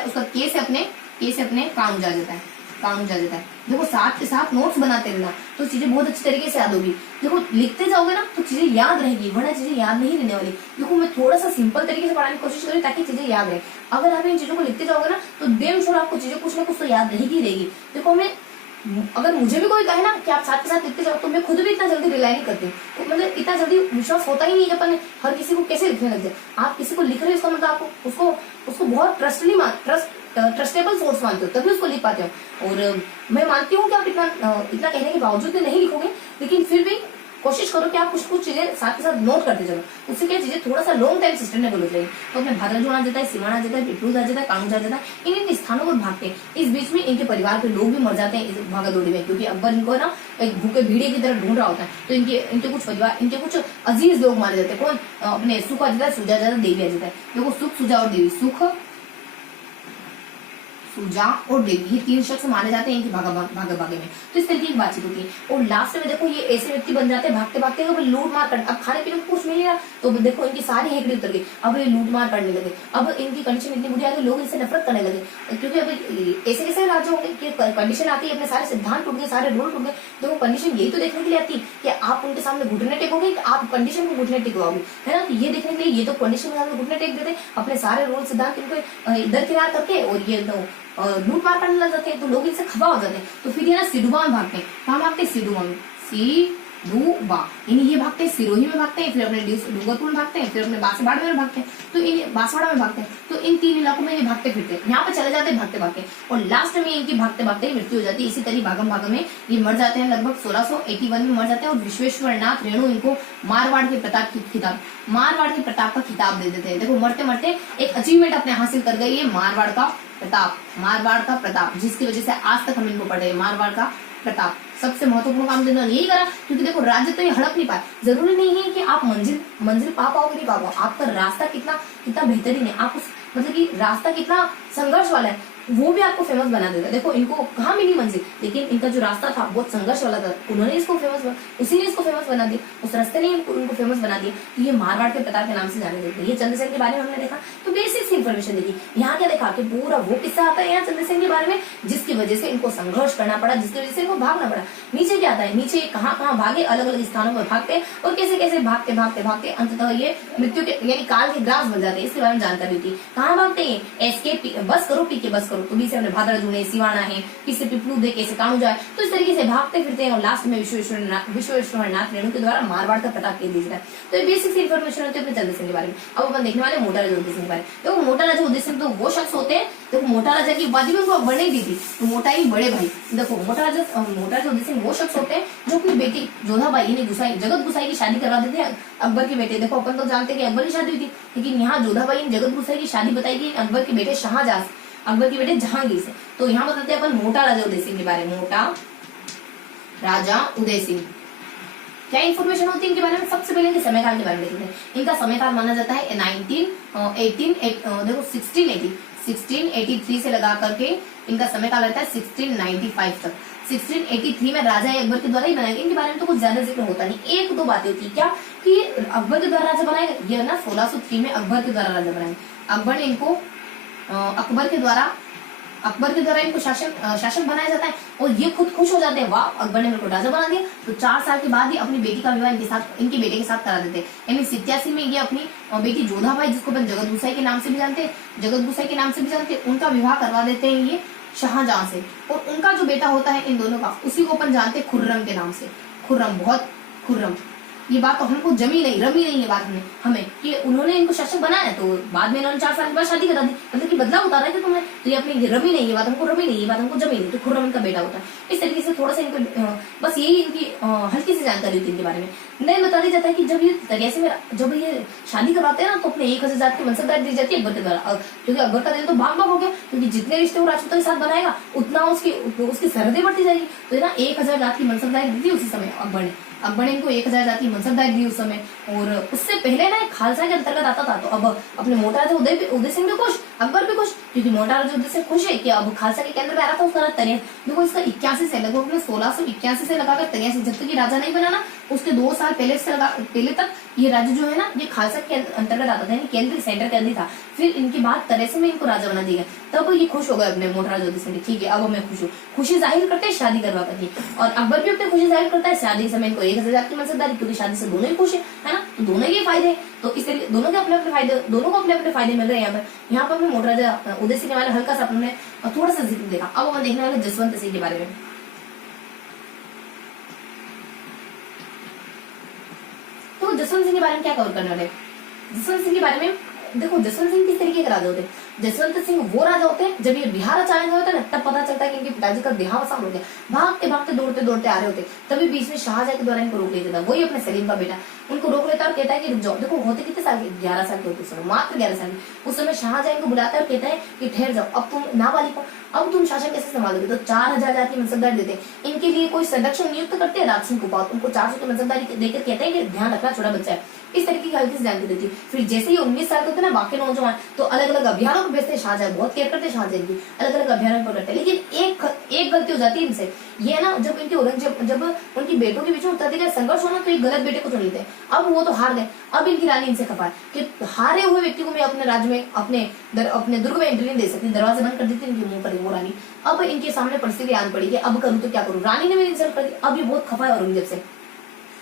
उसका के से अपने कानूज आ जाता है। देखो साथ के साथ नोट्स बनाते रहना, तो चीजें बहुत अच्छी तरीके से याद होगी। देखो लिखते जाओगे ना तो चीजें याद रहेगी, वरना चीजें याद नहीं रहने वाली। देखो मैं थोड़ा सा सिंपल तरीके से पढ़ाने की कोशिश करूँ ताकि चीजें याद रहे। अगर आप इन चीजों को लिखते जाओगे ना तो बेमशोर आपको चीजें कुछ ना कुछ तो याद रहेगी रहेगी। देखो मैं, अगर मुझे भी कोई कहे ना कि आप साथ के साथ लिखते जाओ तो मैं खुद भी इतना जल्दी रिलाई नहीं करती, तो मतलब इतना जल्दी विश्वास होता ही नहीं कि अपन हर किसी को कैसे लिखने लग जाए। आप किसी को लिख रहे हो इसका मतलब आपको उसको बहुत ट्रस्टेबल सोर्स मानते हो, तभी उसको लिख पाते हो। और मैं मानती हूँ कि आप इतना कहने के बावजूद नहीं लिखोगे, लेकिन फिर भी कोशिश करो कि आप कुछ चीजें साथ के साथ नोट करते चलो, उससे क्या चीजें थोड़ा सा लॉन्ग टाइम सस्टेनेबल हो जाएगी। तो अपने भाद्रजोन आ जाता है, सिवान आ जाता है, पिपलूद आ जाता है, कानूज आ जाता है, इन स्थानों पर भागते हैं। इस बीच में इनके परिवार के लोग भी मर जाते हैं इस भागादौड़ी में, क्योंकि अकबर इनको ना एक भूखे भीड़े की तरह ढूंढ रहा होता है। तो इनके कुछ परिवार, इनके कुछ अजीज लोग मारे जाते हैं। कौन? अपने सुख आ जाता है, सुजा जाता है, देवी आ जाता है। देखो सुख, सुजा और देवी, सुख, सुजा और देवी, ये तीन शख्स माने जाते हैं इनकी भागे में। तो इस तरीके की बातचीत होती है। और लास्ट में देखो ये ऐसे व्यक्ति बन जाते हैं भागते भागते, लूट मार कर, अब खाने पीने को कुछ मिलेगा तो देखो इनकी सारी हेकड़ी उतर गई। अब ये लूट मार करने लगे। अब इनकी कंडीशन इतनी बुरी आ गई, लोग इनसे नफरत करने लगे, क्योंकि अब ऐसे कैसे राज्य होंगे कि कंडीशन आती है, अपने सारे सिद्धांत टूट गए, सारे रूल टूट गए। तो वो कंडीशन यही तो देखने के लिए आती है कि आप उनके सामने घुटने टेकोगे, आप कंडीशन को घुटने टेकोगे, है ना। तो ये देखने के लिए ये तो कंडीशन के सामने घुटने टेक देते, अपने सारे रूल सिद्धांत इनको दरकिनार करके, और ये तो लूट मार करने लग जाते हैं। तो लोग इनसे खफा हो जाते हैं। तो फिर ये ना सिडुबा में भागते हैं। कहाँ भागते हैं? सिडुबा में, सिडुबा, यानी ये भागते हैं सिरोही में भागते हैं, फिर अपने डूंगरपुर में भागते हैं, फिर अपने बांसवाड़ा में भागते हैं, तो इन बांसवाड़ा में भागते हैं। तो इन तीन इलाकों में ये भागते फिरते हैं, यहाँ पे चले जाते हैं भागते भागते, और लास्ट में इनकी भागते भागते मृत्यु हो जाती है। इसी तरह भागम में ये मर जाते हैं, लगभग 1681 में मर जाते हैं। और विश्वेश्वर नाथ रेणु इनको मारवाड़ के प्रताप का खिताब दे देते हैं। देखो मरते मरते एक अचीवमेंट अपने हासिल कर गए, ये मारवाड़ का प्रताप, जिसकी वजह से आज तक हम इनको पढ़ रहे हैं। मारवाड़ का प्रताप सबसे महत्वपूर्ण काम जिन्होंने यही करा, क्योंकि देखो राज्य तो ये हड़प नहीं पाए। जरूरी नहीं है कि आप मंजिल पा पाओगे, नहीं पा पाओ, आपका रास्ता कितना बेहतरीन है, आप उस मतलब कि रास्ता कितना संघर्ष वाला है, वो भी आपको फेमस बना देगा। देखो इनको कहाँ मिली मंजिल, लेकिन इनका जो रास्ता था बहुत संघर्ष वाला था, उन्होंने इसको उसी ने इसको फेमस बना दिया, उस रास्ते ने उनको फेमस बना दिया। तो ये मारवाड़ के प्रताप के नाम से जाने देते हैं। ये चंद्रसेन के बारे में हमने देखा, तो बेसिक इन्फॉर्मेशन देखी। यहाँ क्या देखा कि पूरा वो किस्सा आता है यहाँ चंद्रसेन के बारे में, जिसकी वजह से इनको संघर्ष करना पड़ा, जिसकी वजह से इनको भागना पड़ा। नीचे क्या आता है, नीचे कहाँ भागे, अलग अलग स्थानों पर भागते हैं, और कैसे भागते भागते भागते अंततः ये मृत्यु के यानी काल के ग्रास बन जाते हैं। इसके बारे में जानकारी थी। कहाँ भागते हैं? एसके बस करो, पी के बस करो। तो बीच में भाद्रजून है, सिवाना है, किसी पिपलूद है, कैसे कानू जाए, तो इस तरीके से भागते फिरते हैं। और लास्ट में विश्वेश्वर नाथ रेणु के द्वारा मारवाड़ का प्रताप कह दिया जाता है। तो ये बेसिक इन्फॉर्मेशन होती है अपने चंद्रसेन के बारे में। अब अपन देखने वाले मोटा राजा उदय सिंह के बारे में। देखो मोटा राजा उदय सिंह तो वो शख्स होते हैं, देखो मोटा राजा की उपाधि भी उनको अकबर ने दी थी, तो मोटा ही बड़े भाई। देखो मोटा राजा उदय सिंह वो शख्स होते हैं जो अपनी बेटी जोधाबाई ने जगत गुसाई की शादी करवा देते हैं अकबर के बेटे। देखो अपन तो जानते हैं कि अकबर की शादी हुई थी, लेकिन यहाँ जोधाबाई ने जगत गुसाई की शादी बताई गई अकबर के बेटे शाहजहां, अकबर के बेटे जहांगीर से। तो यहाँ बताते हैं अपन मोटा राजा उदय सिंह के बारे में। मोटा राजा उदय सिंह क्या इन्फॉर्मेशन होती है इनके बारे में? सबसे पहले इनके समयकाल के बारे में देखते हैं। इनका समयकाल माना जाता है 1683 से लगा करके इनका समयकाल रहता है 1695 तक। 1683 में राजा अकबर के द्वारा ही बनाए गए। इनके बारे में तो कुछ ज्यादा जिक्र होता नहीं, एक दो बातें होती है। क्या कि अकबर के द्वारा राजा बनाए गए, ये ना 1603 में अकबर के द्वारा राजा बनाए। अकबर ने इनको अकबर के द्वारा इनको शासक बनाया जाता है, और ये खुद खुश हो जाते हैं, वाह अकबर ने मेरे को राजा बना दिया। तो 4 साल के बाद ही अपनी बेटी का विवाह इनके बेटे के साथ करा देते हैं। यानी 87 में ये अपनी बेटी जोधाबाई, जिसको अपन जगत गुसाई के नाम से भी जानते हैं, उनका विवाह करवा देते हैं ये शाहजहां से। और उनका जो बेटा होता है इन दोनों का, उसी को अपन जानते हैं खुर्रम के नाम से। खुर्रम ये बात तो हमको रमी नहीं ये बात हमें कि उन्होंने इनको शासक बनाया, तो बाद में इन्होंने 4 साल के बाद शादी करा दी, मतलब कि बदलाव उतारा है कि तुम्हें, तो ये अपनी रमी नहीं, ये बात हमको जमी नहीं। तो खुर्रम इनका बेटा होता है। इस तरीके से थोड़ा सा इनको बस यही इनकी हल्की सी जानकारी होती है इनके बारे में। नहीं बता दिया जाता है कि जब ये शादी करवाते हैं ना, तो अपने 1000 जात की मनसबदारी दी जाती है अकबर के द्वारा, क्योंकि अकबर का दिल तो भाग हो गया, क्योंकि जितने रिश्ते वो राजपूतों के साथ बनाएगा उतना उसकी सरहदें बढ़ती जाएगी। तो ना 1000 जात की मनसबदारी दी थी उसी समय अकबर ने इनको 1000 जात की मनसबदारी दी उस समय। और उससे पहले ना खालसा के अंतर्गत आता था। तो अब अपने मोटा राजा उदय सिंह भी खुश, अकबर भी खुश, क्योंकि मोटा राजा उदय सिंह खुश है कि अब खालसा के केंद्र में आ रहा था उसका तनिया। देखो इसका 81 से लगभग 1681 से लगाकर 83 जब तक ये राजा नहीं बनाना, उसके 2 साल पहले तक ये राज्य जो है ना, ये खालसा के अंतर्गत आता था, केंद्र सेंटर के अंदर था। फिर इनके बाद 83 में इनको राजा बना दिया, तब ये खुश हो गए अपने मोटा राजा उदय सिंह। ठीक है, अब मैं खुश हूँ, खुशी जाहिर करते हैं शादी करवा करके। और अकबर भी अपनी खुशी जाहिर करता है शादी के समय इनको 1000 की मनसबदारी, क्योंकि शादी से दोनों ही खुश है ना। तो दोनों के फायदे, तो इस तरीके दोनों के अपने अपने फायदे, दोनों को अपने अपने फायदे मिल रहे हैं। यहाँ पर हमने मोटर राजा उदय सिंह के बारे में हल्का सा अपने थोड़ा सा जिक्र देखा। अब हम देखने वाले जसवंत सिंह के बारे में। तो जसवंत सिंह के बारे में क्या कवर करने वाले, जसवंत सिंह के बारे में देखो, जसवंत सिंह किस तरीके के राजा होते हैं। जसवंत सिंह वो राजा होते हैं जब ये बिहार अचानक होता है ना, तब पता चलता है कि इनके पिताजी का देहावसान हो गया, भागते भागते दौड़ते दौड़ते आ रहे होते, तभी बीच में शाहजहां के द्वारा इनको रोक लेता था, वही अपने सलीम का बेटा उनको रोक लेता है और कहता है कि रुक जाओ। देखो होते कितने साल के, 11 साल के होते समय, मात्र 11 साल के। उस समय शाहजहां इनको बुलाता है और कहता है कि ठहर जाओ, अब तुम नाबालिग हो, अब तुम शासन कैसे संभालोगे। तो 4000 की मनसबदारी देते हैं। इनके लिए कोई संरक्षण नियुक्त करते हैं राज सिंह कुपात, उनको 400 की मनसबदारी देकर कहते हैं कि ध्यान रखना, छोटा बच्चा है, इस तरीके की हल्की सी जानकारी देती। फिर जैसे ही 19 साल के होते ना बाकी नौजवान, तो अलग अलग अभियानों को भेजते। शाहजहां बहुत केयर करते, शाहजहां की अलग अलग अभियानों को करते। लेकिन एक गलती हो जाती है इनसे, ये ना जब इनके औरंगजेब, जब उनकी बेटों के बीच में उत्तराधिकारी संघर्ष होना, तो एक गलत बेटे को चुन लेते हैं। अब वो तो हार गए, अब इनकी रानी इनसे खपा है कि हारे हुए व्यक्ति को मैं अपने राज्य में, अपने दुर्ग में एंट्री नहीं दे सकती, दरवाजे बंद कर देती इनके मुंह पर वो रानी। अब इनके सामने परिस्थिति आन पड़ी कि अब करूँ तो क्या करूँ, रानी ने मेरी इंसल्ट कर दी। अब ये बहुत खफा है औरंगजेब से,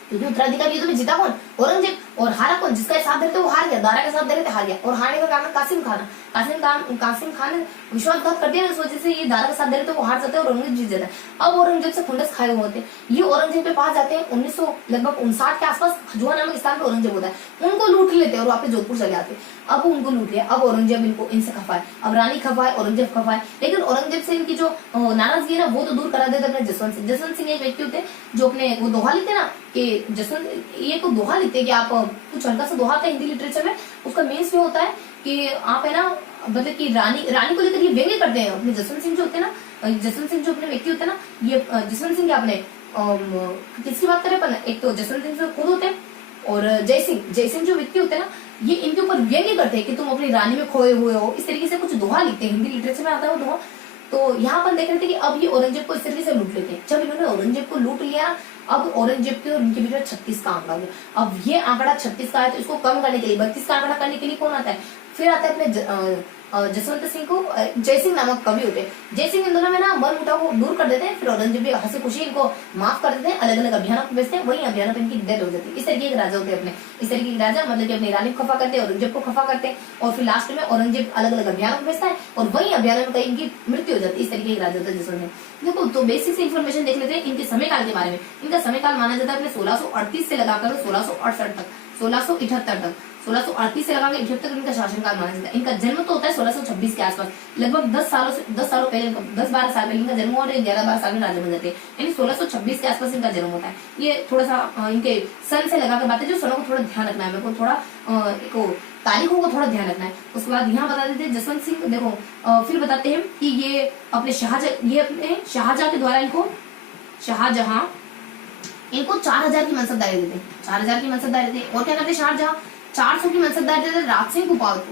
क्योंकि उत्तराधिकारी युद्ध में जीता कौन, औरंगजेब, और हारा कौन, जिसका साथ देते वो हार गया, दारा का साथ दे रहे थे हार गया। और हारने का कारण कासिम खान, कासिम खान ने विश्वासघात कर दिया, इस वजह से ये दारा का साथ दे रहे थे वो हार जाते हैं और औरंगजेब जीत जाता है। अब औरंगजेब से खुंडस खाए हुए होते, ये औरंगजेब के पास जाते हैं। 1959 के आसपास खजुआ नामक स्थान पर औरंगजेब होता है, उनको लूट लेते हैं और वापस जोधपुर चले आते हैं। अब उनको लूट लिया, अब औरंगजेब इनको इनसे खफा है, अब रानी खफा है, औरंगजेब खफा है। लेकिन औरंगजेब से इनकी जो नाराजगी है ना, वो तो दूर करा देते अपने जसवंत सिंह। जसवंत सिंह एक व्यक्ति होते जो अपने वो दोहा लिखते ना, कि जसवंत ये को दोहा लिखते कि आप कुछ हल्का सा दोहा था हिंदी लिटरेचर में, उसका मीन्स ये होता है कि आप है ना, मतलब कि रानी को लेकर ये व्यंग्य करते हैं। अपने जसवंत सिंह जो होते हैं ना, जसवंत सिंह जो अपने व्यक्ति होते हैं ना, ये जसवंत सिंह के अपने किसकी बात करें अपन, एक तो जसवंत सिंह खुद होते हैं और जयसिंह जो व्यक्ति होते हैं ना, ये इनके ऊपर व्यंग्य करते हैं कि तुम अपनी रानी में खोए हुए हो, इस तरीके से कुछ दोहा लिखते हैं, हिंदी लिटरेचर में आता है वो दोहा। तो यहाँ पर देख रहे थे कि अब ये औरंगजेब को इस तरीके से लूट लेते हैं। जब इन्होंने औरंगजेब को लूट लिया, अब औरंगजेब के और इनके बीच में 36 का आंकड़ा गया। अब ये आंकड़ा 36 का है, तो इसको कम करने के लिए 32 का आंकड़ा करने के लिए कौन आता है, फिर आता है अपने जसवंत सिंह को जयसिंह नामक कवि होते हैं। जयसिंह इन दोनों में ना मन मुटाव को दूर कर देते हैं, फिर औरंगजेब भी हंसी खुशी इनको माफ कर देते हैं, अलग अलग अभियानों को भेजते हैं, वही अभियानों पर इनकी डेथ हो जाती है। इस तरीके के राजा होते हैं अपने, इस तरीके के राजा मतलब कि अपनी रानी को खफा करते हैं, औरंगजेब को खफा करते हैं, और फिर लास्ट में औरंगजेब अलग अलग अभियानों को भेजता है और वही अभियानों में कहीं इनकी मृत्यु हो जाती है। इस तरीके के राजा होते हैं जसवंत सिंह। देखो तो बेसिक से इन्फॉर्मेशन देख लेते हैं इनके समय काल के बारे में। इनका समय काल माना जाता है अपने 1638 से लगाकर 1668 तक, 1678 तक, 1638 से लगाकर 78 तक इनका शासनकाल माना जाता है। इनका जन्म तो होता है 1626 के आसपास, लगभग 10 सालों पहले, 10-12 साल पहले इनका जन्म हुआ और 11-12 साल में राजा बन जाते हैं। यानी 1626 के आसपास इनका जन्म होता है। ये थोड़ा सा इनके सन से लगाकर बातें, जो सनों को थोड़ा ध्यान रखना है, मेरे को थोड़ा तारीखों को थोड़ा ध्यान रखना है। उसके बाद यहाँ बता देते हैं जसवंत सिंह, देखो फिर बताते हैं कि ये अपने शाहजहां के द्वारा शाहजहां इनको 4000 की मनसबदारी देते हैं, 4000 की मनसबदारी देते हैं। और क्या करते हैं शाहजहां, 400 की मनसबदारी देते हैं राज सिंह कुपावत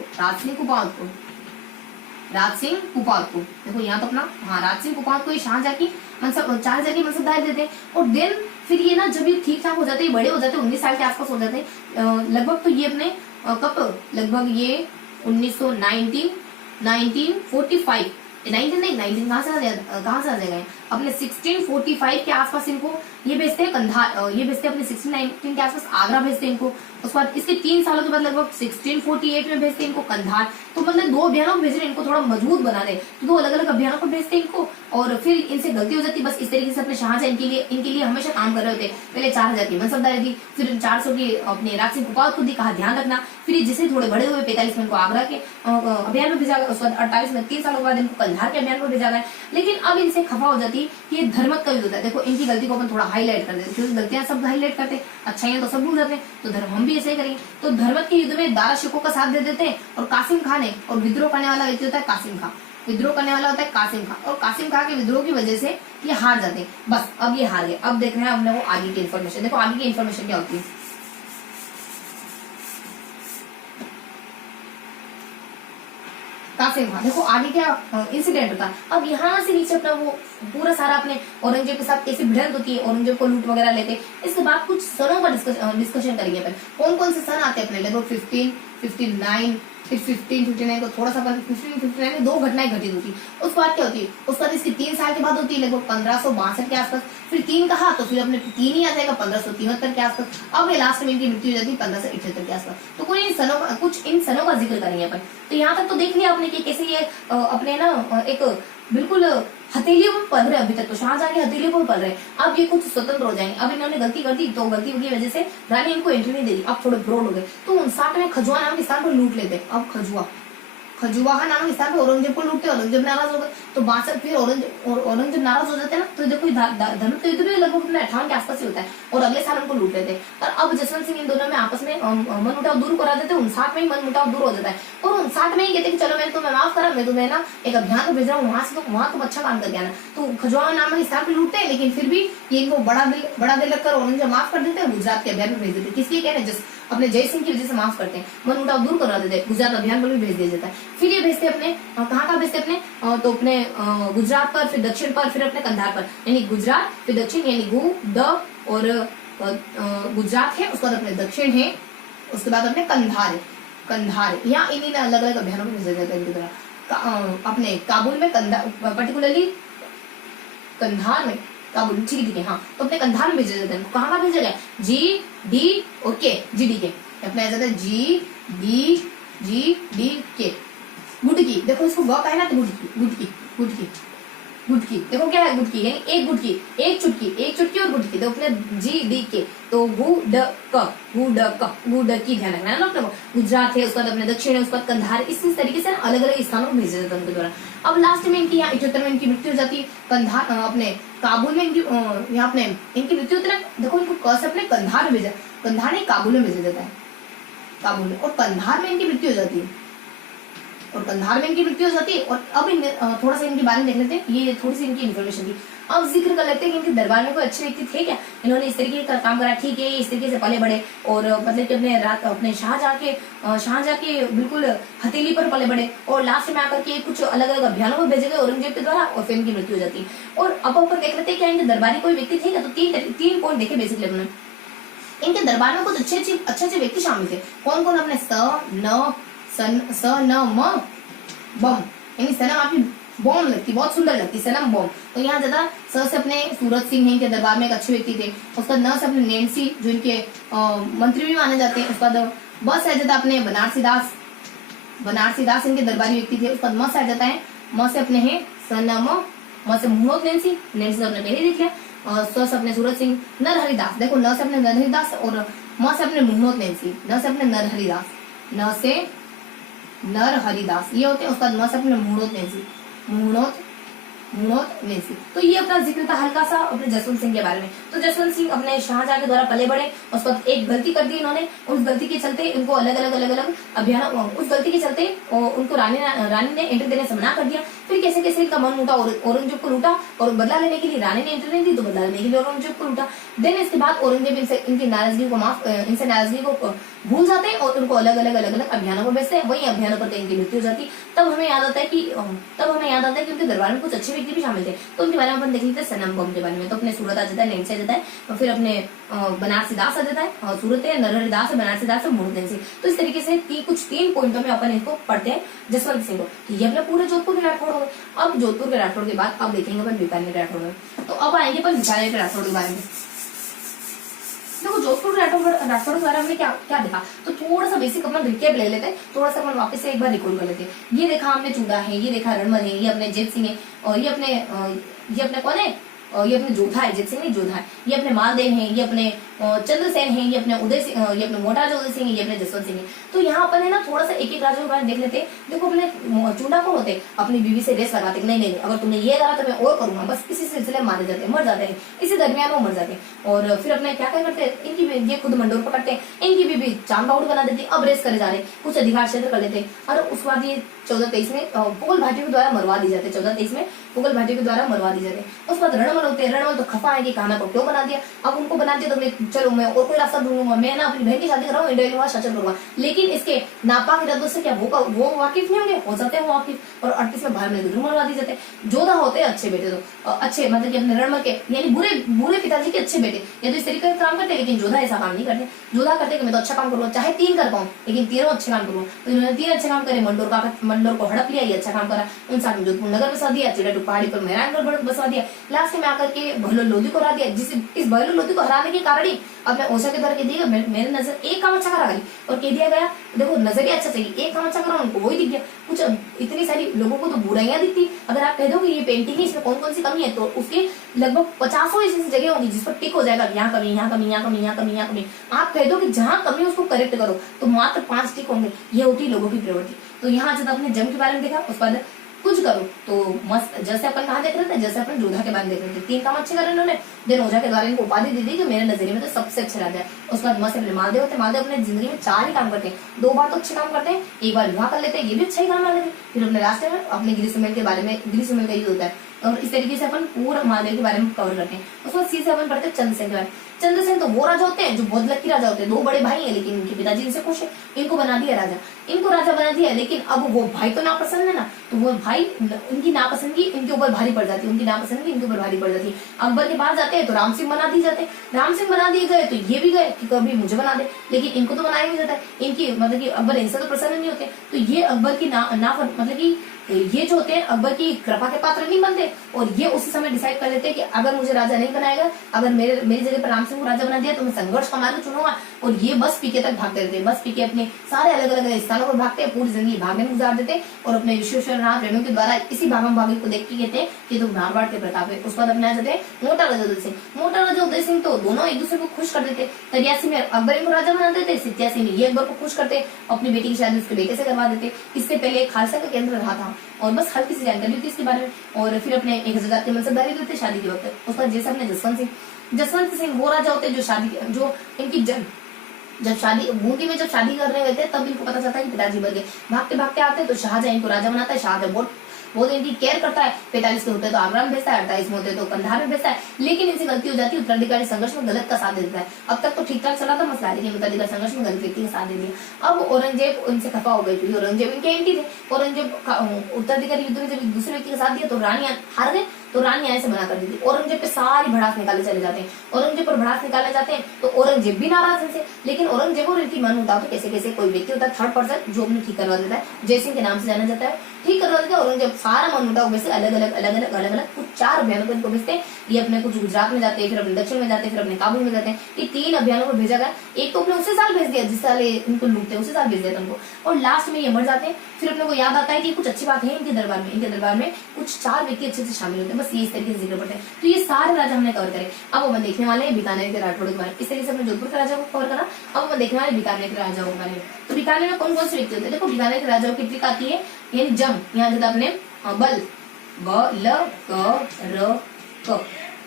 को। देखो यहाँ तो अपना, हाँ, राज सिंह कुपावत को शाहजहां की 4000 की मनसबदारी देते हैं। और देन फिर ये ना जब ये ठीक ठाक हो जाते हैं, बड़े हो जाते हैं, 19 साल के आसपास हो जाते हैं लगभग, तो ये अपने कब, लगभग ये 1945 19 कहाँ से आ जाएगा अपने 1645 के आसपास इनको ये भेजते हैं कंधार, ये भेजते हैं अपने 1619 के आसपास आगरा भेजते हैं इनको। उसके बाद इसके 3 सालों के बाद लगभग 1648 में भेजते हैं इनको कंधार। तो मतलब 2 अभियानों को भेज रहे हैं इनको थोड़ा मजबूत बना दे, तो 2 अलग अलग अभियानों को भेजते हैं इनको। और फिर इनसे गलती हो जाती है, बस इस तरीके से अपने शाहजहां इनके लिए हमेशा काम कर रहे होते। पहले 4000 की मनसबदारी दी, फिर 400 की अपने राज सिंह कुपावत को दी, कहा ध्यान रखना। फिर जैसे थोड़े बड़े हुए 45 में इनको आगरा के अभियान में भेजा गया। उसके बाद 48 में 3 सालों के बाद इनको कंधार के अभियान में भेजा गया। लेकिन अब इनसे खफा हो जाती है कि ये धर्मत का युद्ध होता है। देखो इनकी गलती को अपन थोड़ा हाईलाइट कर देते, क्योंकि गलतियां सब हाईलाइट करते हैं, अच्छाइयां तो सब भूल जाते हैं, तो धर्म हम भी ऐसे ही करेंगे। तो धर्मत के युद्ध में दारा शिकोह का साथ दे देते हैं और कासिम खान है, और विद्रोह करने वाला व्यक्ति होता है कासिम खां। विद्रोह करने वाला होता है कासिम खां, और कासिम खां के विद्रोह की वजह से ये हार जाते हैं। बस अब ये हार गए। अब देख रहे हैं हमने वो आगे की इन्फॉर्मेशन। देखो आगे की इन्फॉर्मेशन क्या होती है। कासिम खान, देखो आगे क्या इंसिडेंट होता है। अब यहाँ से नीचे अपना वो पूरा सारा अपने औरंगजेब के साथ कैसे भिड़ंत होती है, औरंगजेब को लूट वगैरह लेते। इसके बाद कुछ सनों का डिस्कशन करेंगे अपन। कौन कौन से सन आते हैं अपने, लगभग 15, 59, फिर 1559 को थोड़ा सा 1559 में 2 घटनाएं घटित होती। उसके बाद क्या होती है, उसके बाद इसकी 3 साल के बाद होती है लगभग 1562 के आसपास। फिर 3 कहा तो फिर अपने 3 ही आ जाएगा 1573 के आसपास। अब ये लास्ट में इनकी मृत्यु हो जाती है 1578 के आसपास। तो कुछ इन सनों का जिक्र करेंगे अपन। तो यहाँ तक तो देख लिया आपने कि कैसे ये अपने ना एक बिल्कुल हथेलियों पर पल रहे। अभी तक तो शाहजहां की हथेलियों पर पल रहे। अब ये कुछ स्वतंत्र हो जाएंगे। अब इन्होंने गलती कर दी, तो गलती की वजह से रानी इनको एंट्री नहीं दे दी। अब थोड़े ब्रॉड हो गए, तो 59 में खजुआ नाम के स्थान पर लूट लेते। अब खजुआहा नाम के स्थान पर औरंगजेब को लूटते। औरंगजेब नाराज हो गए, तो 62 फिर औरंगजेब नाराज हो जाते हैं ना, तो देखो धनुष युद्ध भी लगभग 58 के आसपास ही होता है, और अगले साल उनको लूट लेते हैं। और अब जसवंत सिंह इन दोनों में आपस में मनमुटाव दूर करा देते। 59 में ही मनमुटाव दूर हो जाता है, और 59 में ही कहते कि चलो मैंने तुम्हें माफ करा, मैं तुम्हें ना एक अभियान को भेज रहा हूँ, वहां तुम अच्छा काम करके आना। तो खजुआहा नाम के स्थान पर लूटते हैं, लेकिन फिर भी ये इनको बड़ा दिल रखकर औरंगजेब माफ कर देते हैं, गुजरात के अभियान में भेज देते। किसलिए कह रहे हैं, अपने जय सिंह की वजह से माफ करते हैं, मनमुटाव दूर करवा देते हैं, गुजरात अभियान पर भी भेज दिया जाता है। फिर ये भेजते अपने कहाँ भेजते अपने तो अपने गुजरात पर, फिर दक्षिण पर, फिर अपने कंधार पर। यानी गुजरात फिर दक्षिण, यानी गु द और गुजरात है, उसके बाद अपने दक्षिण है, उसके बाद अपने कंधार यहाँ इन्हीं अलग अलग अभियानों में भेजा जाता है इनकी तरह। अपने काबुल में पर्टिकुलरली कंधार में, काबुल ठीक है हाँ, तो अपने कंधार में भेजा जाता है। कहाँ भेजा गया, जी डी और के, जी डी के अपने आ जाता है जी डी के। गुटकी, देखो इसको ग का है ना, तो गुटकी देखो क्या है, गुटकी यानी एक गुटकी, एक चुटकी और गुटकी। देखो अपने जी डी के, तो गु ड की ध्यान रखना है ना अपने को। गुजरात है, उसके बाद अपने दक्षिण है, उसके बाद कंधार, इस तरीके से अलग अलग स्थानों को भेजा जाता है उनके द्वारा। अब लास्ट में इनकी यहाँ 78 में इनकी मृत्यु हो जाती है। कंधार अपने काबुल में इनकी यहाँ अपने इनकी मृत्यु होती है। देखो इनको क से अपने कंधार में भेजा, कंधार नहीं काबुल में भेजा जाता है, काबुल में, और कंधार में इनकी मृत्यु हो जाती है, और कंधार में इनकी मृत्यु हो जाती है। और अब थोड़ा सा इनके बारे में देख लेते हैं, ये थोड़ी सी इनकी इन्फॉर्मेशन थी। अब जिक्र कर लेते हैं कि इनके दरबार में कोई अच्छे व्यक्ति थे क्या, इन्होंने इस तरीके का काम करा, ठीक है, इस तरीके से पले बड़े, और मतलब कि अपने शाहजहां के बिल्कुल हथेली पर पले बड़े, और लास्ट में आकर के कुछ अलग अलग अभियानों में भेजे गए औरंगजेब के द्वारा, और फिर इनकी मृत्यु हो जाती है। और अब अपन देख लेते हैं क्या इनके दरबारी कोई व्यक्ति थे क्या, तो 3 पॉइंट देखे बेसिकली अपने। इनके दरबार में कुछ अच्छे व्यक्ति शामिल थे। कौन कौन, अपने स न म बम, यानी सनम आपकी बॉम लगती, बहुत सुंदर लगती, सनम बॉम। तो यहाँ ज्यादा स से अपने सूरज सिंह है इनके दरबार में एक अच्छे व्यक्ति थे। उसका न से अपने नैन्सी, जो इनके मंत्री भी माने जाते हैं। उसका ब से आ जाता अपने बनारसी दास इनके दरबारी व्यक्ति थे। उसका म से आ जाता है, म से अपने है सनम, म से मुहम्मद नैन्सी से अपने पहले देख लिया, और स से अपने सूरज सिंह, नरहरिदास, देखो न से अपने नरहरिदास, और म से अपने मुहम्मद नैन्सी, न से अपने नरहरिदास, न से नर हरिदास ये होते हैं। उसका म से अपने मुहम्मद नैन्सी। तो ये अपना जिक्र था हल्का सा अपने जसवंत सिंह के बारे में। तो जसवंत सिंह अपने शाहजहां के द्वारा पले बड़े, उसके बाद एक गलती कर दी इन्होंने, उस गलती के चलते इनको अलग अलग अभियान, उस गलती के चलते उनको रानी ने एंट्री देने से मना कर दिया। फिर कैसे कैसे इनका मन उठा, औरंगजेब को लूटा, और बदला लेने के लिए रानी ने एंट्री नहीं दी, तो बदला लेने के लिए औरंगजेब को लूटा। देन इसके बाद औरंगजेब इनसे नाराजगी को भूल जाते हैं, और उनको अलग अलग अभियानों को भेजते हैं। वही अभियानों पर इनकी मृत्यु हो जाती। तब हमें याद आता है कि उनके दरबार में कुछ अच्छे व्यक्ति भी शामिल थे। तो उनके बारे में अपन देख लेते हैं सनम बम के बारे में। तो अपने सूरत आ जाता है, नैन्सी आ जाता है, और फिर अपने बनारसी दास आ जाता है, सूरत है, नरहरिदास है, बनारसी दास है, मुहम्मद नैन्सी। तो इस तरीके से कुछ 3 पॉइंटों में अपन इसको पढ़ते हैं जसवंत सिंह को। ये अपने पूरे जोधपुर के राठौड़ हो गए। अब जोधपुर के राठौड़ के बाद अब देखेंगे अपन बीकानेर के राठौड़ में। तो अब आएंगे अपन बीकानेर के राठौड़ के बारे में। देखो जोधपुर के राठौड़ के बारे में क्या क्या देखा, तो थोड़ा सा बेसिक अपन रिकेप ले लेते हैं, थोड़ा सा अपन वापस से एक बार रिकॉल कर लेते हैं। ये देखा हमने चूड़ा है, ये देखा रणमल है, ये अपने जेत सिंह है, और ये अपने कौन है, ये अपने जोधा है, जेत सिंह नहीं जोधा है। ये अपने मालदेव है, ये अपने चंद्रसेन है, ये अपने उदय सिंह, ये अपने मोटा उदय सिंह है, ये अपने जसवंत सिंह है। तो यहाँ अपन है ना थोड़ा सा एक राजा के बारे में देख लेते हैं। देखो अपने चूड़ा कौन होते, अपनी बीवी से रेस लगाते, नहीं अगर तुमने ये करा तो मैं और करूंगा, बस इसी सिलसिले में मारे जाते हैं, मर जाते हैं, इसी दरमियान वो मर जाते हैं। और फिर अपने क्या करते हैं, इनकी ये खुद मंडोर पकड़ते हैं, इनकी बीवी चांद बाउड बना देती है। अब रेस करे जा रहे, कुछ अधिकार क्षेत्र कर लेते हैं। और उसके बाद ये 1423 में पुगल भाटियों के द्वारा मरवा दी जाते, 1423 में पुगल भाटियों के द्वारा मरवा दी जाते। उसके बाद रणमल होते हैं, रणमल तो खफा है कि खाना को क्यों बना दिया, अब उनको बना दिया तो मैं चलो मैं और कोई रास्ता ढूंढूंगा, मैं ना अपनी बहन की शादी कराऊंगा, इंडिया लूंगा, शासन करूंगा। लेकिन इसके नापाक इरादों से क्या वो वाकिफ नहीं होंगे, हो जाते हैं वो वाकिफ, और 38 में भाई में मरवा दी जाते। जोधा होते हैं अच्छे बेटे, तो अच्छे मतलब कि अपने रणमल के यानी बुरे पिताजी के अच्छे बेटे, या तो इस तरीके का काम करते हैं, लेकिन जोधा ऐसा काम नहीं करते। जोधा करते कि मैं तो अच्छा काम करूंगा, चाहे 3 कर पाऊं लेकिन तीनों अच्छे काम करूंगा। तो इन्होंने 3 अच्छे काम करे, मंडोर को हड़प लिया, ये अच्छा काम करा, उन साथ में जोधपुर नगर बसा दिया, चिड़ाटू पहाड़ी पर मेहरानगढ़ बसवा दिया, लास्ट में आकर के बहलोल लोधी को हरा दिया। जिस इस बहलोल लोधी को हराने के कारण ही अब मैं ओशा के द्वारा कह दिया मेरे नजर एक काम अच्छा करा गई और कह दिया गया देखो नजरिया अच्छा चाहिए, एक काम अच्छा करा उनको वही दिख गया। कुछ इतनी सारी लोगों को तो बुराइयां दिखती, अगर आप कह दो कि ये पेंटिंग है इसमें कौन कौन सी कमी है, तो उसके लगभग 50 ऐसी जगह होंगी जिस पर टिक हो जाएगा, यहाँ कमी, यहाँ कमी, यहाँ कमी, यहाँ कमी, यहाँ कमी। आप कह दो कि जहाँ कमी है उसको करेक्ट करो तो मात्र 5 टिक होंगे। ये होती है लोगों की प्रवृत्ति। तो यहाँ जब आपने जम के बारे में देखा, उस पर कुछ करो तो मस्त, जैसे अपन कहा देख रहे थे, जैसे अपन जोधा के बारे में देख रहे थे, 3 काम अच्छे करे इन्होंने, देन ओझा के द्वारा इनको उपाधि दी थी कि मेरे नजरिए में तो सबसे अच्छे राजा है। उसके बाद मस्त अपने मालदेव होते, मालदेव अपने जिंदगी में 4 ही काम करते हैं, 2 बार तो अच्छे काम करते हैं, 1 बार विवाह कर लेते हैं, ये भी अच्छा ही काम मालदेव। फिर अपने रास्ते में अपने गिरी सुमेल के बारे में, गिरी सुमेल का युद्ध होता है, और इस तरीके से अपन पूरा महादेव के बारे में कवर करते हैं। उसके बाद सी से अपन पढ़ते हैं चंद्रसेन के बारे में। चंद्रसेन तो वो राजा होते हैं जो बहुत लकी राजा होते हैं, 2 बड़े भाई हैं लेकिन इनके पिताजी इनसे खुश है, इनको बना दिया राजा, इनको राजा बना दिया। लेकिन अब वो भाई तो नापसंद है ना, तो वो भाई इनकी नापसंदगी इनके ऊपर भारी पड़ जाती है, उनकी नापसंदगी इनके ऊपर भारी पड़ जाती है। अकबर के पास जाते हैं तो राम सिंह बना दिए जाते हैं, राम सिंह बना दिए गए तो ये भी गए कि कभी मुझे बना दे, लेकिन इनको तो बनाया नहीं जाता है। इनकी मतलब कि अकबर इनसे तो प्रसन्न नहीं होते, तो ये अकबर की मतलब की ये जो होते हैं अकबर की कृपा के पात्र नहीं बनते, और ये उसी समय डिसाइड कर लेते हैं कि अगर मुझे राजा नहीं बनाएगा, अगर मेरी जगह पर राम सिंह को राजा बना दिया तो मैं संघर्ष का मार्ग चुनूंगा। और ये बस पीके तक भागते रहते हैं, बस पीके अपने सारे अलग अलग स्थानों पर भागते हैं, पूरी जिंदगी भागने में गुजार देते हैं, और अपने विश्वेश्वरनाथ रेणु के द्वारा इसी भागम भागी को देख के कहते हैं कि तुम मारवाड़ के प्रताप है। उसके बाद अपने आ जाते हैं मोटा राजा उदय सिंह। मोटा राजा उदय सिंह तो दोनों एक दूसरे को खुश कर देते, 83 में अकबर इनको राजा बना देते, 87 में ये अकबर को खुश करते, अपनी बेटी की शादी उसके बेटे से करवा देते। इससे पहले खालसा का केंद्र रहा था, और बस हल्की सी जानकारी थी इसके बारे में, और फिर अपने 1000 के मनसबदारी देते शादी के वक्त। उसके बाद जैसे अपने जसवंत सिंह वो राजा होते जो इनकी जब शादी बूंदी में जब शादी कर रहे थे तब इनको पता चलता है कि पिताजी मर गए, भागते भागते आते हैं तो शाहजहां इनको राजा बनाता है। शाहजहां बहुत इनकी केयर करता है, 45 के होते हैं तो आगरा में भेजता है, 48 में होते हैं तो कंधार में भेजता है, लेकिन इनसे गलती हो जाती है, उत्तराधिकारी संघर्ष में गलत का साथ दे देता है। अब तक तो ठीक ठाक चला था मसला, लेकिन उत्तराधिकारी संघर्ष में गलत व्यक्ति का साथ दे दिया। अब औरंगजेब इनसे खफा हो गई, क्योंकि औरंगजेब इनके एंटी थे। औरंगजेब उत्तराधिकारी युद्ध में जब दूसरे व्यक्ति का साथ दिया तो रानी हार गए, तो रानी ऐसे मना कर दी थी। औरंगजेब पे सारी भड़ास निकाले चले जाते हैं, औरंगजेब पर भड़ास निकाले जाते हैं तो औरंगजेब भी नाराज है, लेकिन औरंगजेब और इनकी मन मुताबिक तो कैसे कैसे कोई व्यक्ति होता है 3rd पर्सन जो अपने ठीक करवा देता है, जयसिंह के नाम से जाना जाता है, ठीक करवा देता है। औरंगजेब सारा मन मुताबिक वैसे अलग अलग कुछ 4 अभियानों पर इनको भेजते हैं। ये अपने कुछ गुजरात में जाते हैं, फिर अपने दक्षिण में जाते हैं, फिर अपने काबुल में जाते हैं। ये 3 अभियानों पर भेजा गया, एक तो अपने उसी साल भेज दिया जिस साल इनको लूटते हैं, उसी साल भेज दिया उनको, और लास्ट में ये मर जाते हैं। फिर अपने को याद आता है कि कुछ अच्छी बात है इनके दरबार में कुछ 4 व्यक्ति अच्छे से शामिल होते हैं, बस ये इस तरीके से जिक्र पड़ते हैं। तो ये सारे राजा हमने कवर करे। अब हम देखने वाले हैं बीकानेर के राठौड़ के बारे में, इस तरीके से हमने जोधपुर के राजा को कवर करा। अब हम देखने वाले बीकानेर के राजाओं के बारे में। तो बीकानेर में कौन कौन से व्यक्ति होते हैं, देखो बीकानेर के राजाओं की ट्रिक आती है, यानी जम, यहाँ जब आपने बल ब ल क र क,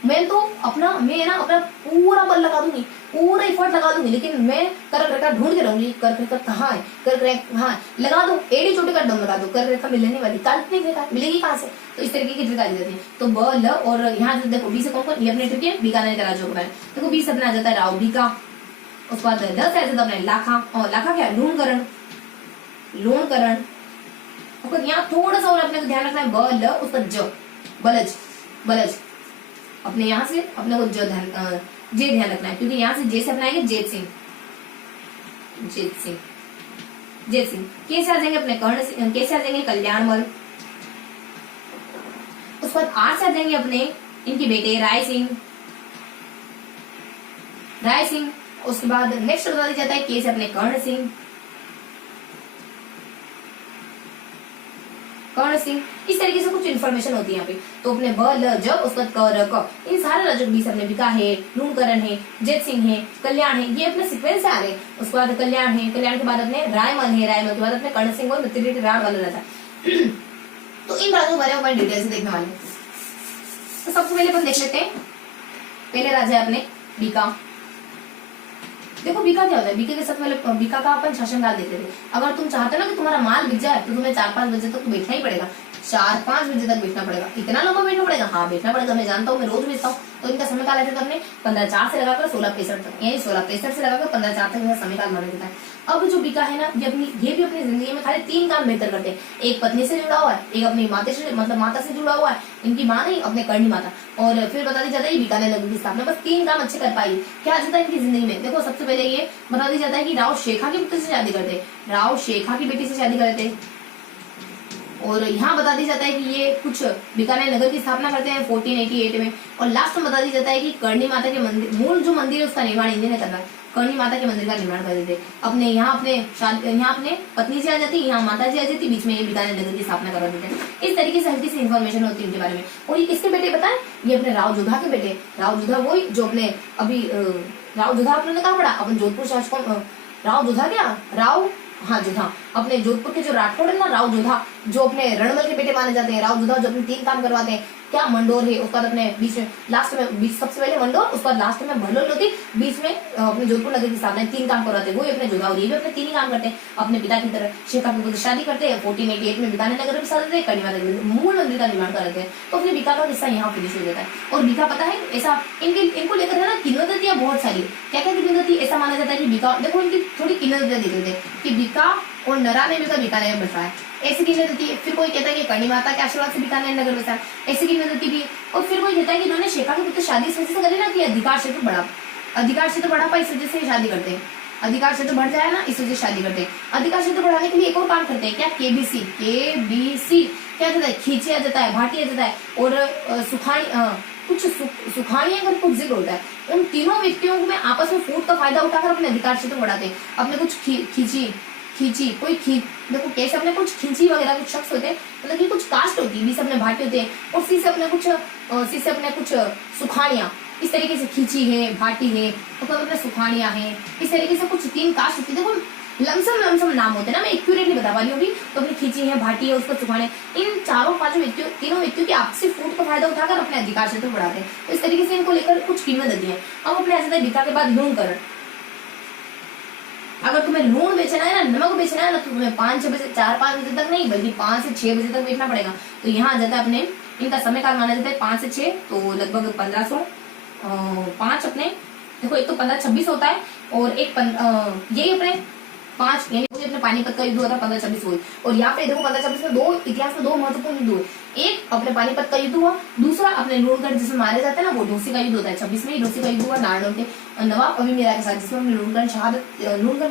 मैं अपना पूरा बल लगा दूंगी, पूरा एफर्ट लगा दूंगी, लेकिन मैं कर रेखा ढूंढ के रहूंगी, कर रेखा कहाँ है, कर रेखा कहाँ है, लगा दो, एडी चोटी का दम लगा दो, कर रेखा मिलने वाली, काल्पनिक रेखा मिलेगी कहाँ से, तो इस तरीके की ट्रिक आ जाती है। तो ब ल, और यहाँ से देखो बी से कौन कौन, ये अपने ट्रिक है बीकानेर के राजाओं के बारे में। देखो बी से अपना आ जाता है राव बीका, उसके बाद 10 आ जाता है अपने लाखा, और लाखा क्या है लोणकरण। और यहाँ थोड़ा सा और अपने को ध्यान रखना है ब ल, उसका ज बलज, अपने यहाँ से अपने को जे ध्यान रखना है, क्योंकि यहाँ से जे से अपनाएंगे जेत सिंह। कैसे आ जाएंगे अपने कर्ण सिंह, कैसे आ जाएंगे कल्याणमल। उसके बाद आर से आ जाएंगे अपने इनके बेटे राय सिंह। उसके बाद नेक्स्ट बता दिया जाता है के से अपने कर्ण सिंह। इस तरीके से कुछ इन्फॉर्मेशन होती है यहाँ पे। तो अपने ब ल ज, उसका क र क, इन सारे राजों के बीच अपने बिका है, लूणकरण है, जेत सिंह है, कल्याण है, ये अपने सीक्वेंस से आ रहे हैं। उसके बाद कल्याण है, कल्याण के बाद अपने रायमल है, रायमल के बाद अपने कर्ण सिंह और राण वाला राजा। तो इन राजों के बारे में डिटेल से देखने वाले। तो सबसे पहले अपन देख लेते हैं, पहले राजा है अपने बीका। देखो बीका क्या होता है, बीके के साथ पहले बीका का अपन शासनकाल देखते थे। अगर तुम चाहते हो ना कि तुम्हारा माल बिक जाए तो तुम्हें 4-5 बजे तक तो बैठना ही पड़ेगा, 4-5 बजे तक बैठना पड़ेगा। इतना लंबा बैठना पड़ेगा? हाँ बैठना पड़ेगा, मैं जानता हूँ, मैं रोज बेचता हूँ। तो इनका समय काल ऐसे अपने 15/4 से लगाकर 16/65 तक, यानी 16/65 से लगाकर 15/4 तक इनका समय काल माना जाता है। अब जो बीका है ना, ये भी अपनी जिंदगी में खाली 3 काम बेहतर करते हैं। एक पत्नी से जुड़ा हुआ है, एक अपनी माता से मतलब माता से जुड़ा हुआ है, इनकी माँ नहीं अपने करणी माता, और फिर बता दी जाता है बीकानेर नगर की स्थापना। बस 3 काम अच्छे कर पाई। क्या जाता है इनकी जिंदगी में? देखो सबसे पहले ये बता दी जाता है कि राव शेखा के पुत्र से शादी करते, राव शेखा की बेटी से शादी करते। और यहाँ बता दी जाता है कि ये कुछ बीकानेर नगर की स्थापना करते हैं 1488 में। और लास्ट में बता दी जाता है कि करणी माता के मंदिर, मूल जो मंदिर है उसका निर्माण इन्हीं ने करना है। करणी माता के मंदिर का निर्माण कर देते अपने यहाँ अपने पत्नी से आ जाती, यहाँ माता जी आ जाती, बीच में ये बीकानेर नगर की स्थापना करा देते हैं। इस तरीके से हल्की सी इन्फॉर्मेशन होती है इनके बारे में। और ये किसके बेटे बताए? ये अपने राव जोधा के बेटे। राव जोधा वही जो अपने अभी राव जोधा आपने कहा पढ़ा अपन जोधपुर शासकों, राव जोधा क्या राव, हाँ जोधा, अपने जोधपुर के जो राठौड़ है ना राव जोधा, जो अपने रणमल के बेटे माने जाते हैं। राव जोधा जो अपने 3 काम करवाते हैं, क्या मंडोर है, उसका अपने बीच में लास्ट में सबसे पहले मंडोर, उसका लास्ट में भलोल होती, बीच में अपने जोधपुर नगर की स्थापना, 3 काम करवाते हैं। वो अपने जोधा और ये भी अपने 3 ही काम करते हैं। अपने पिता की तरह शेखा की शादी करते हैं, 1488 में बीकानेर नगर में शादी करते हैं, मूल मंदिर का निर्माण करते हैं। तो अपने बीका का किस्सा यहाँ फिनिश हो जाता है। और बीका पता है ऐसा इनको लेकर है ना किन्वदंतियां बहुत सारी। क्या क्या किन्वदंती? ऐसा माना जाता है कि बीका, देखो इनकी थोड़ी किन्वदंतियां देख लेते हैं कि बीका और नरा ने मिलकर बीकानेर में बसा है, ऐसी किन्वदंती है। फिर कोई कहता है कि करणी माता के आशीर्वाद से बीकानेर नगर बसा है, ऐसी किन्वदंती भी। और फिर कोई कहता है कि इन्होंने शेखा के पुत्र शादी इस वजह से करी ना कि अधिकार क्षेत्र बढ़ा पाए, इस वजह से शादी करते हैं। अधिकार क्षेत्र बढ़ जाए ना, इस वजह से शादी करते हैं। अधिकार क्षेत्र बढ़ाने के लिए एक और काम करते हैं, क्या? केबीसी क्या जाता है? खींचे आ जाता है, भाटी आ जाता है, और कुछ सुखाड़ियां का कुछ जिक्र होता है। उन तीनों व्यक्तियों में आपस में फूट का फायदा उठाकर अपने अधिकार क्षेत्र बढ़ाते हैं। अपने कुछ खींची देखो कैसे अपने कुछ खींची वगैरह कुछ शख्स होते हैं, मतलब कि कुछ कास्ट होती है, बी से अपने भाटी होते हैं, और सी से अपने कुछ सुखाड़ियां। इस तरीके से खींची है, भाटी है, मतलब अपने सुखाड़ियां हैं। इस तरीके से कुछ 3 कास्ट होती है। देखो लमसम नाम होते हैं ना, मैं एक्यूरेटली बता पा रही हूँ अभी। तो अपनी खींची है, भाटी है, उसको सुखाने, इन 4-5 तीनों व्यक्तियों की आपसी फूट का फायदा उठाकर अपने अधिकार क्षेत्र बढ़ाते हैं। तो इस तरीके से इनको लेकर कुछ किन्वदंती है। अब अपने ऐसा बीका के बाद लूणकरण। अगर तुम्हें लूण बेचना है ना, नमक बेचना है ना, तो तुम्हें 4-5 बजे तक नहीं बल्कि 5 से 6 बजे तक बैठना पड़ेगा। तो यहाँ आ जाता है अपने इनका समय काल माना जाता है 5 से 6, तो लगभग 1505 अपने। देखो एक तो 1526 होता है, और एक यही अपने 5 यानी अपने पानीपत का युद्ध हुआ था 1526 हुई। और यहाँ पे देखो 1526 में इतिहास में 2 महत्वपूर्ण युद्ध हुए। एक अपने पानीपत का युद्ध हुआ, दूसरा अपने लूणगढ़ जिसमें मारे जाते हैं ना, वो ढोसी का युद्ध होता है। 26 में ढोसी का युद्ध हुआ नारनौल के नवाब अभिमीरा के साथ, जिसमें अपने लूणगढ़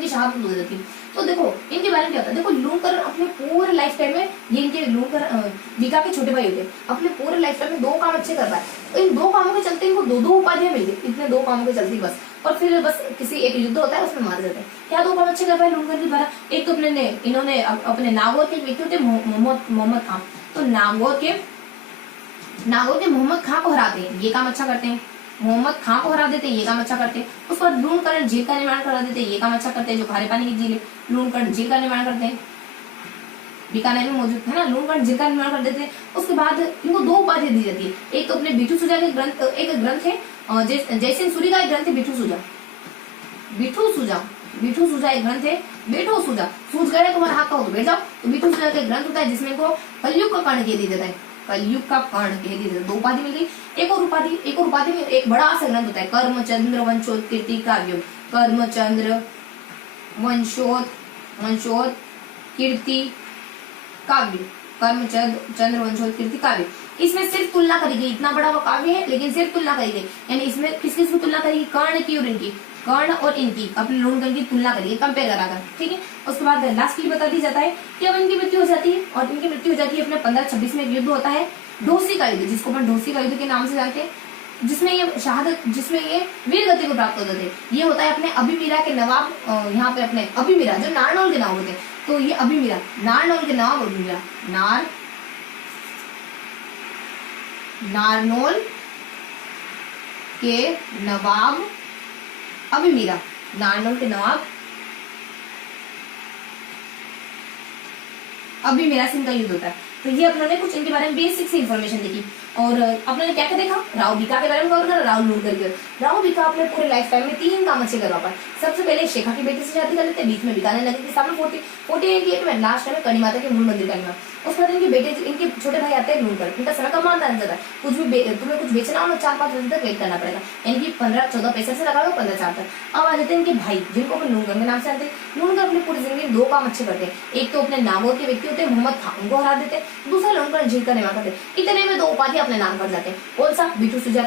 की शहादत हो जाती है। तो देखो इनके बारे में क्या होता है, देखो लूणकर अपने पूरे लाइफ टाइम में, ये इनके लूणकर बीका के छोटे भाई होते, अपने पूरे लाइफ टाइम में 2 काम अच्छे कर पाए। तो इन 2 कामों के चलते इनको 2 उपाधियां मिल गई, इतने 2 कामों के चलते बस। और फिर बस किसी एक युद्ध होता है उसमें मारे जाते हैं। क्या 2 काम अच्छे कर पाए लूणकर के द्वारा? एक तो इन्होंने अपने नागौर के व्यक्ति होते मोहम्मद खान, तो नागौर के मोहम्मद खां को हराते हैं, ये काम अच्छा करते हैं। मोहम्मद खां को हरा देते हैं, ये काम अच्छा करते हैं। उसके बाद लूणकरण झील का निर्माण करा देते हैं, ये काम अच्छा करते हैं। जो खारे पानी की झील है, लूणकरण झील का निर्माण करते हैं, बीकानेर में मौजूद है ना, लूणकरण झील का निर्माण कर देते हैं। उसके बाद इनको 2 उपाधियां दी जाती है। एक तो अपने बिठू सुजा के ग्रंथ, एक ग्रंथ है जयसिंह सूरी का एक ग्रंथ है बिठू सूजा एक ग्रंथ है। बैठो सूजा, सूझ गए तुम्हारा हाथ का हो तो बैठ जाओ। तो बिठू सूजा का ग्रंथ होता है जिसमें को कलयुग का कर्ण कह दिया जाता है, कलयुग का कर्ण कह दिया जाता है। 2 उपाधि मिल गई। एक और उपाधि में एक बड़ा सा ग्रंथ होता है कर्मचंद्र वंशोत्कीर्ति काव्य, कर्मचंद्र वंशोत्कीर्ति काव्य, कर्मचंद्र वंशोत्कीर्ति काव्य। इसमें सिर्फ तुलना करी गई, इतना बड़ा वो काव्य है लेकिन सिर्फ तुलना करी गई, यानी इसमें किसकी तुलना करेगी? कर्ण की और इनकी, कर्ण और इनकी अपने लूणकरण की तुलना करिए, कंपेयर कराकर, ठीक है। उसके बाद लास्ट बता दी जाता है कि अब इनकी मृत्यु हो जाती है, और इनकी मृत्यु हो जाती है अपने 1526 में एक युद्ध होता है ढोसी का युद्ध, जिसको अपन ढोसी का युद्ध के नाम से जानते हैं, जिसमें ये वीर गति को प्राप्त होते थे। ये होता है अपने अभिमीरा के नवाब, यहाँ पे अपने अभिमीरा जो नारनौल के नवाब होते हैं, तो ये अभिमीरा नारनौल के नवाब अभिमीरा, नारनौल के नवाब अभिमीरा, नारनौल के नवाब अभिमीरा सिंह का युद्ध होता है। तो ये अपनों ने कुछ इनके बारे में बेसिक सी इन्फॉर्मेशन देखी। और अपने ने क्या क्या देखा, राव बीका के बारे में कवर करा, राव लूणकर के। राव बीका अपने पूरे लाइफ टाइम में 3 काम अच्छे करवा पाए। सबसे पहले शेखा की बेटी से शादी कर लेते, बीच में बीकानेर नगर के सामने 48 में लास्ट में कड़ी माता के मूल मंदिर का निर्माण। उसके बाद इनके बेटे, इनके छोटे भाई आते हैं लूणकर। इनका समय कम मानता है, कुछ भी तुम्हें कुछ बेचना हो 4-5 दिन तक वेट करना पड़ेगा, यानी कि 15-14 पैसे से लगा लो 15-4 तक। अब आ जाते हैं इनके भाई, जिनको अपन लूणकर के नाम से जानते हैं। लूणकर अपनी पूरी जिंदगी में 2 काम अच्छे करते हैं। एक तो अपने नागौर के व्यक्ति होते हैं मोहम्मद खां, उनको हरा देते हैं। दूसरा लूणकर झील का निर्माण करते हैं। इतने में 2 उपाधि अपने नाम कर जाते हैं। कौन सा, बिटू सुजा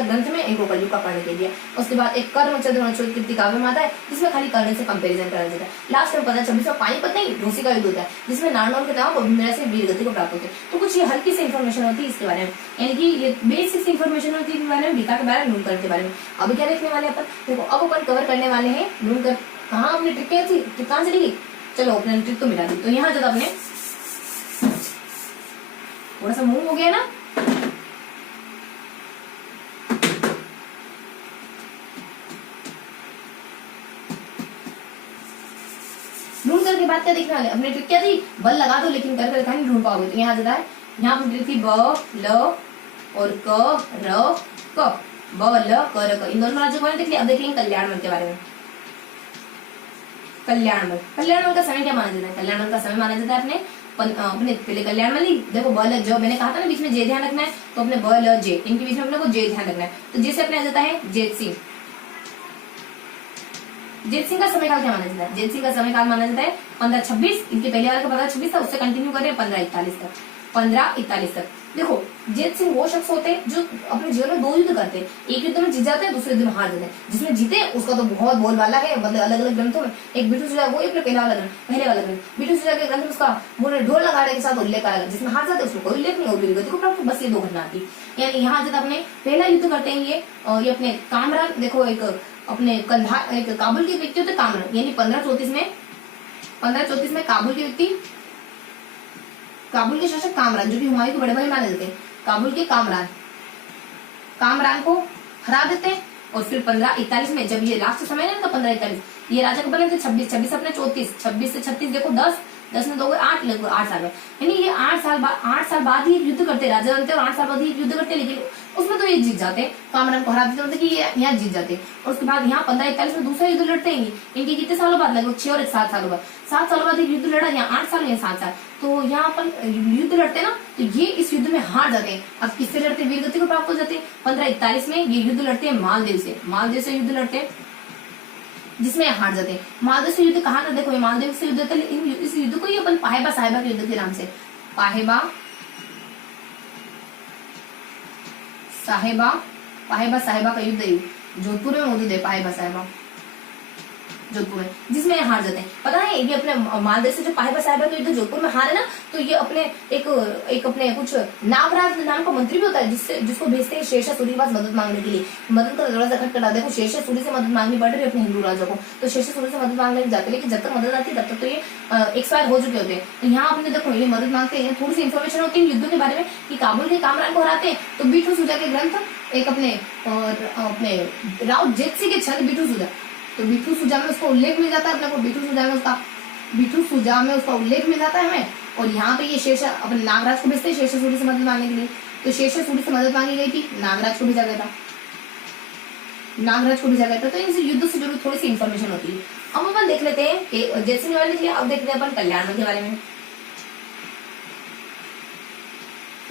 ग्रंथ में इनको कलयुग का कर्ण कह दिया। उसके बाद एक कर्मचंद्र कीर्ति काव्य में आता है, जिसमें खाली कर्ण से कंपेरिजन करा जाता है। लास्ट में 1526 में पानीपत नहीं रूसी का युद्ध होता है, जिसमें नारनौल के नाम अभिमन्यु से वीर गति को प्राप्त होते हैं। तो कुछ ये हल्की सी इन्फॉर्मेशन होती है इसके बारे में, यानी कि ये बेसिक सी इन्फॉर्मेशन होती है इसके बारे में, बीका के बारे में, लूणकर के बारे में। अभी क्या देखने वाले अपन, देखो अब अपन कवर करने वाले हैं लूणकर। कहाँ अपनी ट्रिक क्या थी, ट्रिक कहाँ चली गई, चलो अपने ट्रिक तो मिला दी। तो यहाँ जब अपने थोड़ा सा मूव हो गया ना, लूणकर के बाद क्या देखने वाले, अपनी ट्रिक क्या थी, बल लगा दो लेकिन कर कर नहीं ढूंढ पाओगे। तो यहाँ जाता है, यहाँ अपनी ट्रिक थी ब ल और क र क, ब ल क र क। इन दोनों राज्यों को देख लिया। अब देख लेंगे कल्याण के बारे में। कल्याण का समय क्या माना जाता है, कल्याण का समय माना जाता है अपने पहले कल्याण में देखो ब ल ज, मैंने कहा था ना बीच में जे ध्यान रखना है, तो अपने ब ल जे, इनके बीच में अपने को जे ध्यान रखना है। तो जैसे अपने आ जाता है जेत सिंह। जेत सिंह का समय काल क्या माना जाता है, जेत सिंह का समय काल माना जाता है 1526। इनके पहले वाले का 1526 था, उससे कंटिन्यू करें 1541 तक। देखो जेत सिंह वो शख्स होते हैं जो अपने जीवन में 2 युद्ध करते हैं। एक युद्ध में जीत जाते हैं, दूसरे युद्ध में हार जाते हैं। जिसमें जीते उसका तो बहुत बोलबाला है, मतलब अलग अलग ग्रंथों में। एक बिटू सुजा, वो अपने पहले वाला ग्रंथ, बिटू सुजा के ग्रंथ में उसका ढोल नगाड़े के साथ उल्लेख करा, जिसमें हार जाते उसमें कोई उल्लेख नहीं, और वीरगति को प्राप्त, बस ये 2 घटना आती। यानी यहाँ जब अपने पहला युद्ध करते हैं ये अपने कामरान, देखो एक अपने कंधार, एक काबुल के व्यक्ति होते कामरान, यानी 1534 में काबुल के व्यक्ति, काबुल के शासक कामरान, जो कि हुमायूं के बड़े भाई माने जाते हैं। काबुल के कामरान को हरा देते हैं। और फिर 1541 में जब ये लास्ट समय है ना, 1541 ये राजा को बने थे 26 अपने 34, 26 से 36 देखो 10 में 2 8, लगभग 8 साल में। यानी ये 8 साल बाद ही युद्ध करते, राजा बनते और 8 साल बाद ही युद्ध करते, लेकिन उसमें तो ये जीत जाते हैं, कामरान को हरा देते, मतलब कि ये यहाँ जीत जाते हैं। और उसके बाद यहाँ 1541 में दूसरा युद्ध लड़ते हैं। इनके कितने सालों बाद, लगभग 6 और 7 सालों बाद, 7 सालों बाद एक युद्ध लड़ा, यहाँ 8 साल, यहाँ 7 साल। तो यहाँ अपन युद्ध लड़ते हैं ना, तो ये इस युद्ध में हार जाते हैं। अब किससे लड़ते हैं, वीरगति को प्राप्त हो जाते हैं। 1541 में ये युद्ध लड़ते हैं मालदेव से युद्ध लड़ते हैं, जिसमें हार जाते हैं। मालदेव से युद्ध कहाँ था, देखो ये मालदेव से युद्ध, इस युद्ध को ही अपन पाहेबा साहेबा के युद्ध के नाम से, पाहेबा साहेबा का युद्ध जोधपुर में मौजूद है। पाहेबा साहेबा जोधपुर में, जिसमें हार जाते हैं। पता है ये अपने मालदेव से जो पाहेबा साहेबा के युद्ध जोधपुर में हारे ना, तो ये अपने एक अपने कुछ नागराज नाम का मंत्री भी होता है, जिसको भेजते हैं शेरशाह सूरी के पास मदद मांगने के लिए। मदद का थोड़ा सा खटखटा, देखो शेरशाह सूरी से मदद मांगनी पड़ रही है अपने हिंदू राजा को, तो शेरशाह सूरी से मदद मांगने जाते, लेकिन जब तक मदद आती है तब तक तो ये एक्सपायर हो चुके होते हैं। तो यहाँ अपने देखो ये मदद मांगते हैं, थोड़ी सी इन्फॉर्मेशन होती है युद्ध के बारे में कि काबुल के कामरान को हराते हैं। तो बिटू सुजा के ग्रंथ, एक अपने राव जेत सिंह के छंद बिटू सुजा, तो बिटू सुजा में उसका उल्लेख मिल जाता है अपने को, बिटू सुजा में उसका उल्लेख मिल जाता है हमें। और यहाँ पे ये शेरशाह अपने नागराज को भेजते हैं शेरशाह सूरी से मदद मांगने के लिए। तो शेरशाह सूरी से मदद मांगी गई थी, नागराज को भेजा गया था, तो इनसे युद्ध से जुड़ी थोड़ी सी इन्फॉर्मेशन होती है। अब अपन देख लेते हैं जेत सिंह वाले, अब देखते हैं अपन कल्याण के बारे में।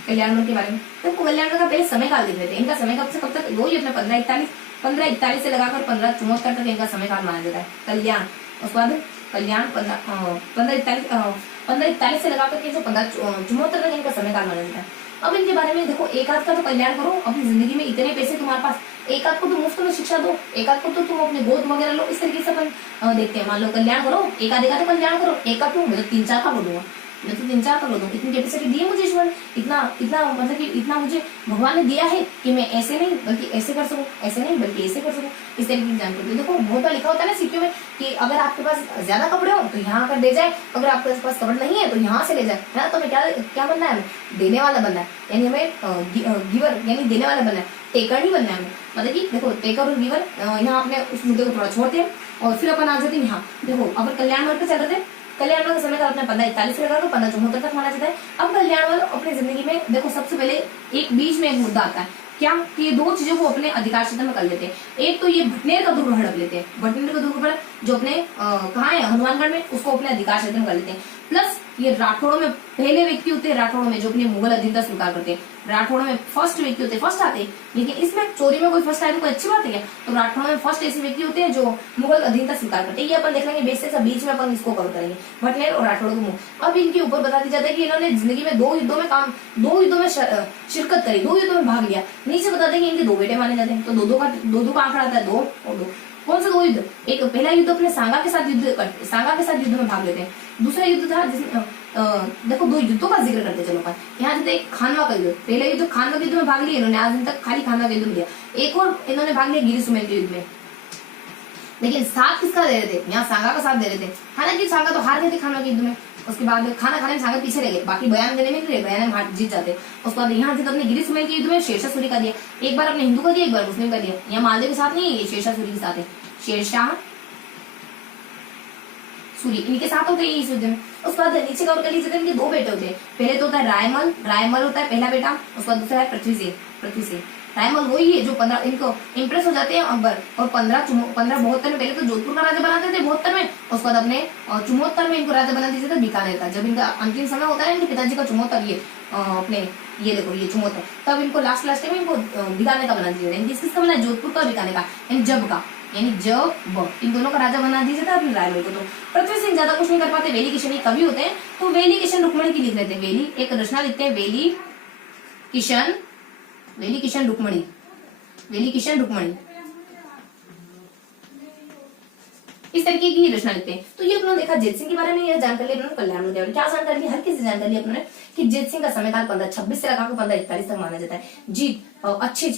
कल्याण के बारे में तो कल्याण का पहले समय काल देख लेते हैं। इनका समय कब से कब तक, वही अपने 1541 से लगाकर 1574 तक इनका समय काल माना जाता है। कल्याण, उसके बाद कल्याण 1541 से लगाकर 1574 तक इनका समय काल माना जाता है। अब इनके बारे में देखो, एक आध का तो कल्याण करो अपनी जिंदगी में, इतने पैसे तुम्हारे पास, एक आध को तो मुफ्त में शिक्षा दो, एक आध को तो तुम अपने गोद वगैरह लो, इस तरीके से अपन देखते हैं। मान लो कल्याण करो, एक आध तो कल्याण करो, एक आध तो मैं तो 3-4 का बोलूंगा, मैं तो 3-4 कर दूँ, इतनी कैपेसिटी दी है मुझे ईश्वर, इतना मतलब कि इतना मुझे भगवान ने दिया है कि मैं ऐसे नहीं बल्कि ऐसे कर सकूँ, ऐसे नहीं बल्कि ऐसे कर सकूँ, इस तरीके की एग्जाम्पल। देखो बहुत बार लिखा होता है ना सिक्यों में कि अगर आपके पास ज्यादा कपड़े हो तो यहाँ कर दे जाए, अगर आपके पास कपड़े नहीं है तो यहाँ से ले जाए, है ना। तो हमें क्या बनना है, हमें देने वाला बनना है, यानी हमें गिवर यानी देने वाला बनना है, टेकर नहीं बनना है हमें। मतलब कि देखो टेकर और गिवर, यहाँ अपने उस मुद्दे को थोड़ा छोड़ते हैं और फिर अपन आ जाते हैं यहाँ। देखो अपन कल्याण वर्ग पे चल रहे थे, कल्याणमल का समय काल अपने 1541 से लेकर 1574 तक माना जाता है। अब कल्याणमल अपनी जिंदगी में देखो सबसे पहले एक बीच में एक मुद्दा आता है, क्या कि ये दो चीजों को अपने अधिकार क्षेत्र में कर लेते हैं। एक तो ये भटनेर का दुर्ग हड़प लेते हैं, भटनेर का दुर्ग जो अपने कहाँ है हनुमानगढ़ में, उसको अपने अधिकार क्षेत्र में कर लेते हैं। प्लस ये राठौड़ों में पहले व्यक्ति होते हैं, राठौड़ों में जो अपने मुगल अधीनता स्वीकार करते हैं, राठौड़ों में फर्स्ट व्यक्ति होते हैं, फर्स्ट आते हैं। लेकिन इसमें चोरी में कोई फर्स्ट आए तो कोई अच्छी बात है क्या? तो राठौड़ों में फर्स्ट ऐसे व्यक्ति होते हैं जो मुगल अधीनता स्वीकार करते हैं। ये अपन देख लेंगे बेसिक सा, बीच में अपन इसको कवर करेंगे भटनेर और राठौड़ के मुंह। अब इनके ऊपर बता दी जाता है कि इन्होंने जिंदगी में दो युद्धों में शिरकत करी, 2 युद्धों में भाग लिया। नीचे बता देंगे इनके 2 बेटे माने जाते हैं, तो दो का आंकड़ा आता है, 2 और 2। कौन सा 2 युद्ध? एक पहला युद्ध अपने सांगा के साथ युद्ध में भाग लेते हैं। दूसरा युद्ध था जिसमें देखो 2 युद्धों का जिक्र करते चलो अपन। यहाँ जैसे एक खानवा का युद्ध, पहला युद्ध खानवा के युद्ध में भाग लिया इन्होंने, आज दिन तक खाली खानवा के युद्ध में लिया। एक और इन्होंने भाग लिया गिरी सुमेल के युद्ध में। लेकिन साथ किसका दे रहे थे? यहाँ सांगा का साथ दे रहे थे। हालांकि सांगा तो हार गए थे खानवा के युद्ध में, उसके बाद खाना खाने में सांगा पीछे रह गए, बाकी बयान देने में नहीं रहे, बयान में जीत जाते। उसके बाद यहाँ से तो अपने गिरी सुमेल के युद्ध में शेरशाह सूरी का दिया, एक बार अपने हिंदू का दिया, एक बार मुस्लिम का दिया। यहाँ मालदेव के साथ नहीं, ये शेरशाह सूरी के साथ है, शेरशाह सूरी इनके साथ होते हैं इस युद्ध में। उसके बाद नीचे कवर कर लीजिए, इनके 2 बेटे होते हैं। पहले तो होता है रायमल होता है पहला बेटा, उसके बाद दूसरा है पृथ्वी सिंह। रायमल वही है जो 15 इनको इम्प्रेस हो जाते हैं अकबर, और 1572 में पहले तो जोधपुर का राजा बनाते थे 72 में, उसके बाद अपने 74 में इनको राजा बना दीजिए था बीकानेर का। जब इनका अंतिम समय होता है इनके पिताजी का 74, ये अपने ये देखो ये 74, तब इनको लास्ट में इनको बीकानेर का बना दीजिए। किसका बना? जोधपुर का, बीकानेर का, यानी जब इन दोनों का राजा बना दीजिए था अपने रायमल को। तो पृथ्वी सिंह ज्यादा कुछ नहीं कर पाते, वेली किशन कवि होते हैं, तो वेली किशन रुक्मणी की लिख लेते हैं। वेली एक रचना लिखते हैं, वेली किशन रुक्मणी। इस तरीके की रचना लिखते हैं। तो ये अपने देखा जेत सिंह के बारे में, यह जानकारी अपने कल्याणमल के बारे में क्या जानकारी, हर किसी जानकारी अपने कि जेत सिंह का समयकाल 1526 से लेकर 1541 तक माना जाता है। जीत अच्छे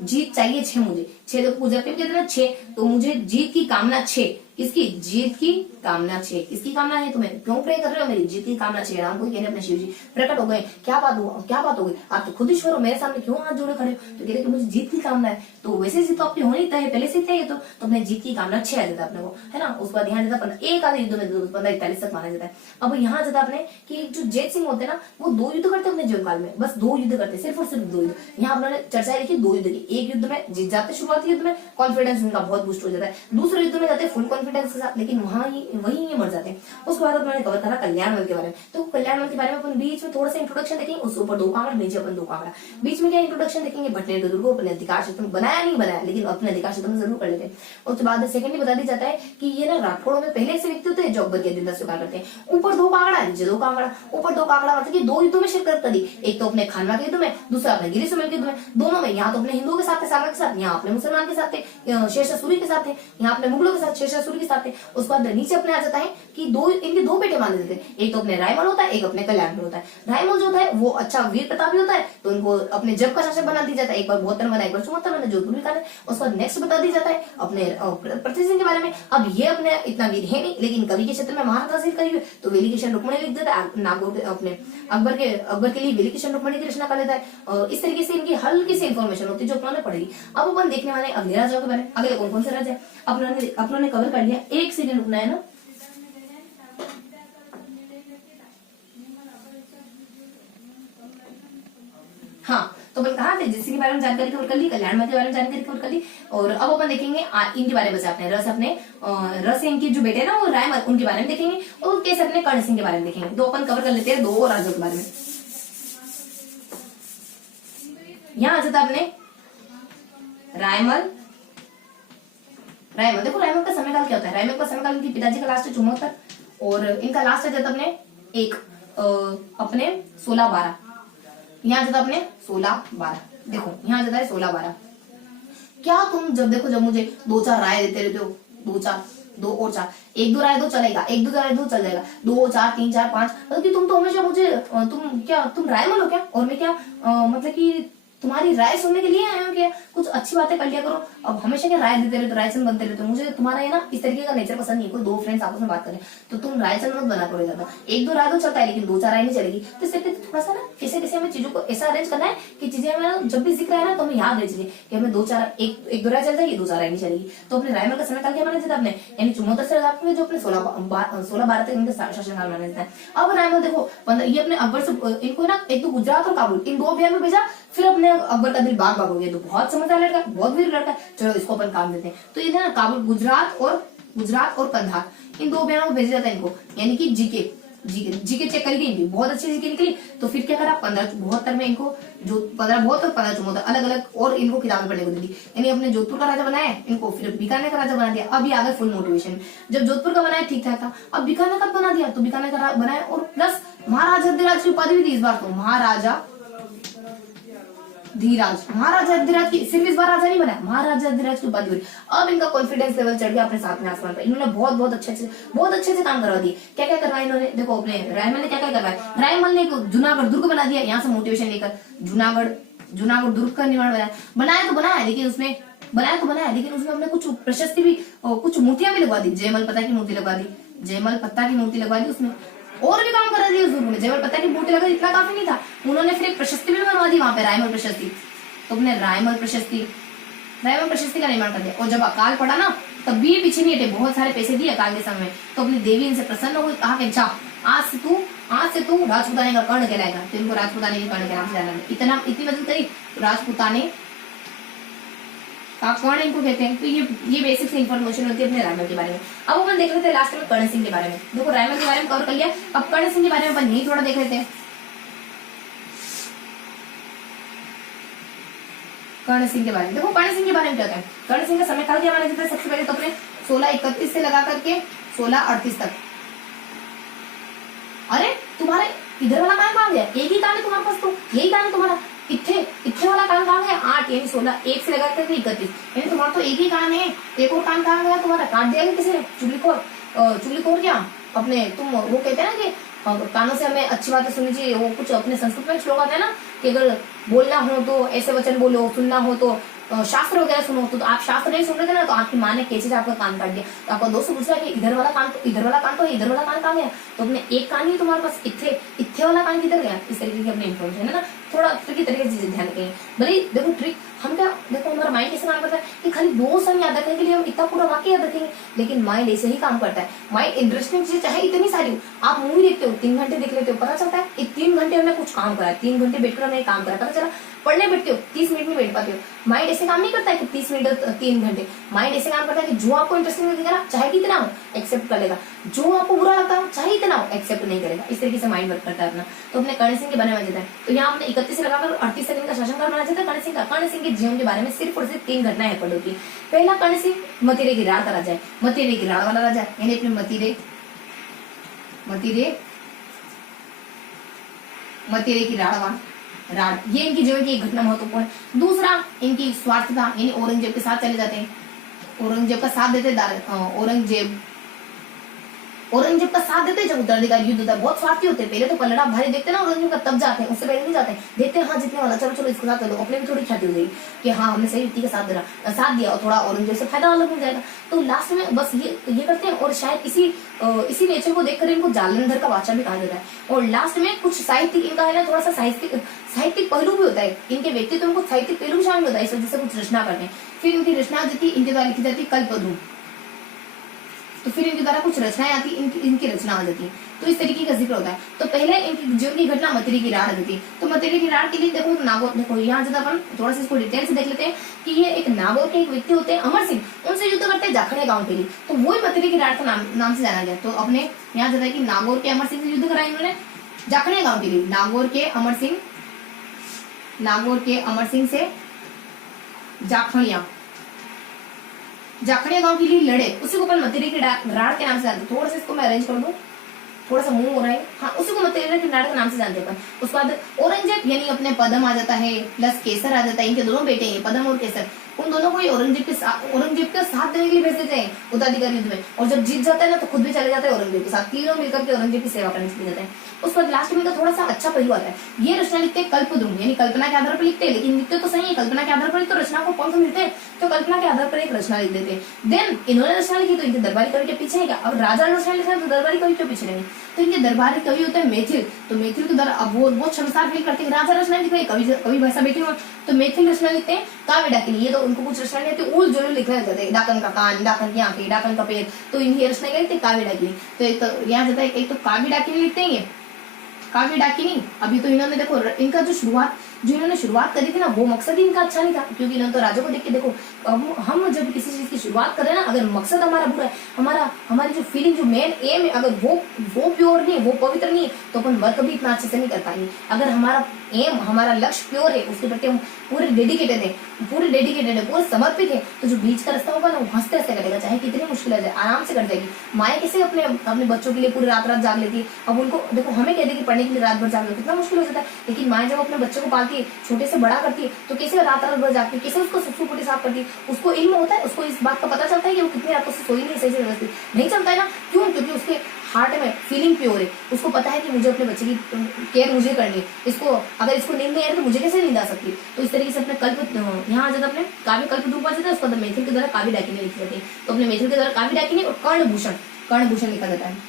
जीत चाहिए 6 मुझे, 6 तो पूजा पे कहते हैं 6, तो मुझे जीत की कामना 6, इसकी जीत की कामना 6, किसकी कामना है? तुम्हें क्यों प्रे कर रहे हो? मेरी जीत की कामना 6। राम को कहने अपने शिव जी प्रकट हो गए, क्या बात हो गई? आप तो खुद ईश्वर हो, मेरे सामने क्यों हाथ जोड़े खड़े हो? तो कह रहे कि मुझे जीत की कामना है। तो वैसे जीत तो आपकी होनी तय है, पहले से तय है, तो अपने जीत की कामना 6 आ जाता है अपने को, है ना। उसके बाद यहाँ जाता एक आधे युद्ध में 1541 तक माना जाता है। अब यहाँ जाता अपने कि जो जेत सिंह होते हैं ना, वो 2 युद्ध करते हैं अपने जीवन काल में, बस 2 युद्ध करते हैं, सिर्फ और सिर्फ 2 युद्ध। यहाँ अपने चर्चा है 2 युद्ध की। एक युद्ध में जीत जाते, शुरुआती युद्ध में कॉन्फिडेंस उनका बहुत बूस्ट हो जाता है, दूसरे युद्ध में जाते फुल कॉन्फिडेंस के साथ, लेकिन वहीं ये मर जाते हैं। उसके बाद उन्होंने कवर करा कल्याणमल के बारे में। तो कल्याणमल के बारे में अपन बीच में थोड़ा सा इंट्रोडक्शन देखेंगे, उसके ऊपर 2 कांगड़ा, नीचे अपन 2 कांगड़ा। बीच में क्या इंट्रोडक्शन देखेंगे? भटनेर के दुर्ग को अपने अधिकार क्षेत्र में बनाया नहीं बनाया, लेकिन अपने अधिकार क्षेत्र में जरूर कर लेते हैं। उसके बाद सेकेंडली बता दी जाता है कि ये ना राठौड़ों में पहले से व्यक्ति होते हैं जो अकबर की अधीनता स्वीकार करते हैं। ऊपर 2 कांगड़ा, नीचे 2 कांगड़ा। ऊपर 2 कांगड़ा मतलब कि 2 युद्धों में शिरकत करी, एक तो अपने खानवा के युद्ध में, दूसरा अपने गिरी सुमेल के युद्ध में। दोनों में यहाँ तो अपने हिंदुओं के साथ थे सांगा के साथ, यहाँ अपने मुसलमान के साथ थे शेरशाह सूरी के साथ थे, यहाँ अपने मुगलों के साथ शेरशाह सूरी के साथ थे। उसके बाद नीचे अपने आ जाता है कि इनके 2 बेटे माने जाते हैं, एक तो अपने रायमल होता है, एक अपने कल्याणमल होता है। रायमल जो होता है वो अच्छा वीर प्रतापी होता है, तो उनको अपने जब का शासक बना दिया जाता है, एक बार 72 बना, एक बार 74 बना, जोधपुर बीकानेर। उसके बाद नेक्स्ट बता दी जाता है अपने पृथ्वी सिंह के बारे में। अब ये अपने इतना वीर है नहीं, लेकिन कवि के क्षेत्र में महारत हासिल करी हुई, तो वेली किशन रुक्मणी लिख देता है, नागौर अपने अकबर के लिए वेली किशन रुक्मणी की रचना कर लेता है। और इस तरीके से इनकी हल्की सी इन्फॉर्मेशन होती है जो अपने पढ़ेगी। अब अपन देखने वाले अगले राजाओं के बारे में, अगले कौन कौन से राजा अपने कवर कर लिया। एक सेकंड रुकना है ना। हाँ, तो अपन कहा थे जिसके बारे में जानकारी कवर कर ली, कल्याणमल के बारे में जानकारी कवर कर ली। और अब अपन देखेंगे इनके बारे में बचा अपने रस इनके जो बेटे ना वो रायमल, उनके बारे में देखेंगे, और कैसे अपने कर्ण सिंह के बारे में देखेंगे। तो अपन कवर कर लेते हैं 2 राजाओं के बारे में। यहाँ आ जाता अपने रायमल। देखो रायमल का समयकाल क्या होता है? रायमल का समयकाल इनके पिताजी का लास्ट है 74, और इनका लास्ट आ जाता अपने अपने 16-12। यहाँ जाता अपने 16-12, देखो यहाँ जाता है 16-12। क्या तुम जब मुझे 2-4 राय देते रहते हो, 2 और 4, 1-2 राय दो चलेगा, 1-2 राय दो चल जाएगा, 2, 4, 3, 4, 5, मतलब कि तुम तो हमेशा मुझे तुम रायमल हो क्या? और मैं क्या मतलब कि तुम्हारी राय सुनने के लिए आया हूँ क्या? कुछ अच्छी बातें कर लिया करो, अब हमेशा क्या राय देते रहते, रायचंद बनते रहते। मुझे तुम्हारा है ना इस तरीके का नेचर पसंद नहीं है। कोई दो फ्रेंड्स आपस में बात करें तो तुम रायचंद मत बना करो ज्यादा, एक दो राय तो चलता है लेकिन दो चार राय नहीं चलेगी। तो इससे थोड़ा सा ना कैसे कैसे हमें चीजों को ऐसा अरेंज करना है कि चीजें हमें जब भी जिक्र है ना तो हमें याद रह चीजें कि हमें दो चार एक दो राय चल जाएगी, दो चार राय नहीं चलेगी। तो अपने रायमल का समय काल क्या माना जाता है अपने, यानी 74 से लगाकर जो अपने 16-12 तक इनका शासनकाल माना जाता है। अब रायमल देखो ये अपने अकबर से इनको ना एक तो गुजरात और काबुल इन दो अभियान में भेजा, फिर अपने अकबर का दिल बाग बाग हो गया। तो बहुत समझदार लड़का, बहुत वीर लड़का, चलो इसको अपन काम देते हैं। तो ये ना काबुल, गुजरात और कंधार इन दो अभियानों में भेजा जाता है इनको, यानी कि जीके चेक करी गई, बहुत अच्छी जीके निकली। तो फिर क्या करा 1572 में इनको जो 1572 और 1574 अलग अलग और इनको किताबें पढ़ने को दी थी। यानी अपने जोधपुर का राजा बनाया इनको, फिर बीकानेर का राजा बना दिया। अब ये आ गए फुल मोटिवेशन। जब जोधपुर का बनाया ठीक ठाक था, अब बीकानेर का बना दिया, तो बीकानेर का बनाया और प्लस महाराजा अधिराज की उपाधि भी थी इस बार। तो महाराजा धीराज की सिर्फ इस बार राजा नहीं बना, महाराजा अधिराज की उपाधि हुई। अब इनका कॉन्फिडेंस लेवल चढ़ गया अपने साथ में आसमान पर। इन्होंने बहुत अच्छे से काम करवा दिए। क्या क्या करवाया इन्होंने, देखो अपने रायमल ने क्या क्या करवाया। रायमल ने जूनागढ़ दुर्ग बना दिया, यहाँ से मोटिवेशन लेकर जूनागढ़ दुर्ग का निर्माण बनाया तो बनाया लेकिन उसमें हमने कुछ प्रशस्ति भी, कुछ मूर्तियां भी लगवा दी। जयमल पत्ता की मूर्ति लगवा दी उसमें, और भी काम करा दिया उस दुर्ग में। जयमल पत्ता की मूर्ति लगा, इतना काफी नहीं था, उन्होंने फिर एक प्रशस्ति भी बनवा दी वहां पे, रायमल प्रशस्ति। तो अपने रायमल प्रशस्ति का निर्माण कर दिया। और जब अकाल पड़ा ना तब भी पीछे नहीं हटे, बहुत सारे पैसे दिए अकाल के समय। तो अपनी देवी इनसे प्रसन्न हो गई, कहा कि अच्छा आज से तू राजपुताने का कर्ण कहलाएगा। तो इनको राजपुताने के कर्ण के नाम से जाना, इतनी मदद करी राजपुताने का कर्ण इनको कहते हैं। तो ये बेसिक इन्फॉर्मेशन होती है अपने रायमल के बारे में। अब अपन देख लेते हैं लास्ट में कर्ण सिंह के बारे में। देखो रायमल के बारे में कवर कर लिया, अब कर्ण सिंह के बारे में अपन यही थोड़ा देख लेते हैं। कर्ण सिंह के बारे में देखो, कर्ण सिंह के बारे में क्या है। कर्ण सिंह का समय काल क्या माना जाता है, सबसे पहले तो अपने 1631 से लगा करके 1638 तक। अरे तुम्हारे इधर वाला कान कहाँ गया, एक ही कान है तुम्हारे पास, तो यही कान है तुम्हारा। इतने वाला कान कहाँ गया, 8 यानी 16, 1 से लगा करके 31, यानी तुम्हारा तो एक ही कान है। एक और कान कहाँ गया तुम्हारा, काट दिया किसी ने, चुगलीखोर क्या अपने तुम वो कहते हैं ना कि कानों से हमें अच्छी बातें सुननी चाहिए। वो कुछ अपने संस्कृत में श्लोक आता है ना कि अगर बोलना हो तो ऐसे वचन बोलो, सुनना हो तो शास्त्र वगैरह सुनो। तो आप शास्त्र नहीं सुन रहे थे ना, तो आपकी माँ ने कैसे आपका कान काट दिया। तो आपका दोस्त पूछ रहा है कि इधर वाला कान तो इधर वाला कान कहाँ गया। तो अपने एक कान ही तुम्हारे पास, इत्थे वाला कान किधर गया। इस तरीके की अपनी इन्फॉर्मेशन है ना, थोड़ा ट्रिकी तरीके से ध्यान रखेंगे। भले देखो ट्रिक हम क्या, देखो हमारा माइंड कैसे काम करता है कि खाली 2 सम याद रखने के लिए हम इतना पूरा वाक्य याद रखेंगे, लेकिन माइंड ऐसे ही काम करता है। माइंड इंटरेस्टिंग चीज चाहे इतनी सारी हो, आप मूवी देखते हो 3 घंटे देख लेते हो, पता चलता है 3 घंटे हमने कुछ काम करा है, 3 घंटे बैठकर हमने काम करा, पता चला। पढ़ने बैठते हो 30 मिनट में बैठ पाते हो। माइंड ऐसे काम नहीं करता है कि 30 मिनट 3 घंटे। माइंड ऐसे काम करता है कि जो आपको इंटरेस्टिंग लगेगा ना, चाहे कितना हो एक्सेप्ट कर लेगा, जो आपको बुरा लगता हो चाहे इतना हो एक्सेप्ट नहीं करेगा। इस तरीके से माइंड वर्क करता है अपना। तो अपने कर्ण सिंह के बारे में जाता है। तो यहाँ आपने 31 से लगाकर 38 तक इनका शासनकाल माना जाता है कर्ण सिंह का। कर्ण सिंह के जीवन के बारे में सिर्फ और सिर्फ 3 घटनाएं पढ़ होती है। पहला, कर्ण सिंह मतीरे की राड़ का राजा है, मतीरे की राड़ वाला राजा, यानी अपने मतीरे की राड़, ये इनकी जीवन की एक घटना महत्वपूर्ण है। दूसरा, इनकी स्वार्थता, यानी औरंगजेब के साथ चले जाते हैं, औरंगजेब का साथ देते, औरंगजेब का साथ देते जब उत्तराधिकारी युद्ध होता है। बहुत स्वार्थी होते हैं, पहले तो पलड़ा भारी देखते हैं ना औरंगजेब का, तब जाते हैं, उससे पहले नहीं जाते। देखते हैं हाँ जितने वाला, चलो इसके साथ चलो, अपने भी थोड़ी ख्याति हो जाएगी कि हाँ हमने सही व्यक्ति का साथ दिया और थोड़ा औरंगजेब से फायदा अलग मिल जाएगा। तो लास्ट में बस ये करते हैं। और शायद इसी नेचर को देखकर इनको जालंधर का बादशाह भी कहा जाता है। और लास्ट में कुछ साहित्यिक, इनका है ना थोड़ा सा साहित्यिक पहलू भी होता है, इनके व्यक्तित्व में कुछ साहित्यिक पहलू भी शामिल होता है, इस वजह से कुछ रचना करते हैं। फिर इनकी रचना आती है, इनके द्वारा लिखी जाती है कल्पद्रुम। तो फिर इनके द्वारा कुछ रचनाएं आती, इनकी रचना आ जाती है। तो इस तरीके का जिक्र होता है। तो पहले इनकी जीवन की घटना मतीरे की राड़ होती है। तो मतीरे की राड़ के लिए देखो नागौर, देखो यहाँ जब अपन थोड़ा सा इसको डिटेल से देख लेते हैं कि ये एक नागौर के एक व्यक्ति होते हैं अमर सिंह, उनसे युद्ध करते हैं जाखड़िया गांव के लिए। तो वही मतीरे की राड़ का नाम से जाना गया। तो अपने यहाँ जाता है कि नागौर के अमर सिंह से युद्ध कराया इन्होंने जाखड़िया गांव के लिए। नागौर के अमर सिंह से जाखड़िया गांव के लिए लड़े, उसी को अपन मतीरे की राड़ के नाम से जानते हैं। थोड़ा सा इसको मैं अरेंज कर दूं, थोड़ा सा मुंह हो रहा है, हाँ उसी को मतीरे की राड़ के नाम से जानते हैं अपन। उसके बाद औरंगजेब यानी अपने पदम आ जाता है, प्लस केसर आ जाता है, इनके दोनों बेटे हैं पदम और केसर। उन दोनों को ही औरंगजेब के साथ देने के लिए भेज देते हैं उत्तराधिकारी युद्ध में, और जब जीत जाता है ना तो खुद भी चले जाते हैं औरंगजेब के साथ, तीनों मिलकर के औरंगजेब की सेवा करने चले जाते हैं। उस पर लास्ट में का थोड़ा सा अच्छा पहलू आता है, ये रचना लिखते हैं कल्पद्रुम, यानी कल्पना के आधार पर लिखते हैं, लेकिन लिखते तो सही है कल्पना के आधार पर, तो रचना को कौन सा मिलते हैं, तो कल्पना के आधार पर एक रचना लिख देते हैं। देन इन्होंने रचना लिखी तो इनके दरबारी कवि के पीछे है क्या, अब राजा ने रचना लिखा तो दरबारी कवि के पीछे नहीं, तो इनके दरबारी कवि होते हैं मैथिल, तो मैथिल के द्वारा अब वो क्षमता फील करते हैं, राजा रचना लिख रहे कवि भाषा बैठे हुए, तो मैथिल रचना लिखते हैं। काव्य डाकिनी, ये तो उनको कुछ रचना नहीं आती, उल जुलूल लिखने जाते हैं, डाकन का कान, डाकन की आंखें, डाकन का पैर, तो इनकी रचना क्या लिखते हैं, काव्य डाकिनी। तो एक तो यहाँ जाता है, एक तो काव्य डाकिनी लिखते हैं, काव्य डाकिनी। अभी तो इन्होंने देखो इनका जो इन्होंने शुरुआत करी थी ना, वो मकसद ही इनका अच्छा नहीं था, क्योंकि इन्होंने तो राजा को देख के देखो, हम जब किसी चीज की शुरुआत करें ना, अगर मकसद हमारा बुरा है, हमारी जो फीलिंग, जो मेन एम है, अगर वो प्योर नहीं है, वो पवित्र नहीं है, तो अपन वर्क भी इतना अच्छे से नहीं कर पाएंगे। अगर हमारा एम, हमारा लक्ष्य प्योर है, उसके प्रति हम पूरे डेडिकेटेड है, पूरे समर्पित है, तो जो बीच का रास्ता होगा ना, वो हंसते हंसते कटेगा, चाहे कितनी मुश्किल आ जाए, आराम से कट जाएगी। माया कैसे अपने बच्चों के लिए पूरी रात जाग लेती है, अब उनको देखो, हमें कहते कि पढ़ने के लिए रात भर जाग लो, कितना मुश्किल हो जाता है, लेकिन माया जब अपने बच्चों को पालती है, छोटे से बड़ा करती है, तो कैसे रात भर जागती है, कैसे उसको सुसु पोटी साफ करती है, उसको इल्म होता है, उसको इस बात का पता चलता है कि वो कितनी रातों से सोई नहीं, सही से व्यवस्थित नहीं चलता है ना, क्यों, क्योंकि उसके हार्ट में फीलिंग प्योर है, उसको पता है कि मुझे अपने बच्चे की केयर मुझे करनी है, इसको अगर इसको नींद नहीं आ रही तो मुझे कैसे नींद आ सकती। तो इस तरीके से अपने यहाँ आ जाता है, अपने काव्य कल्पद्रुम आ जाता है, उसके बाद मैथिल के द्वारा काव्य डाकिनी लिखी जाती है, तो अपने मैथिल के द्वारा काव्य डाकिनी और कर्णभूषण लिखा जाता है,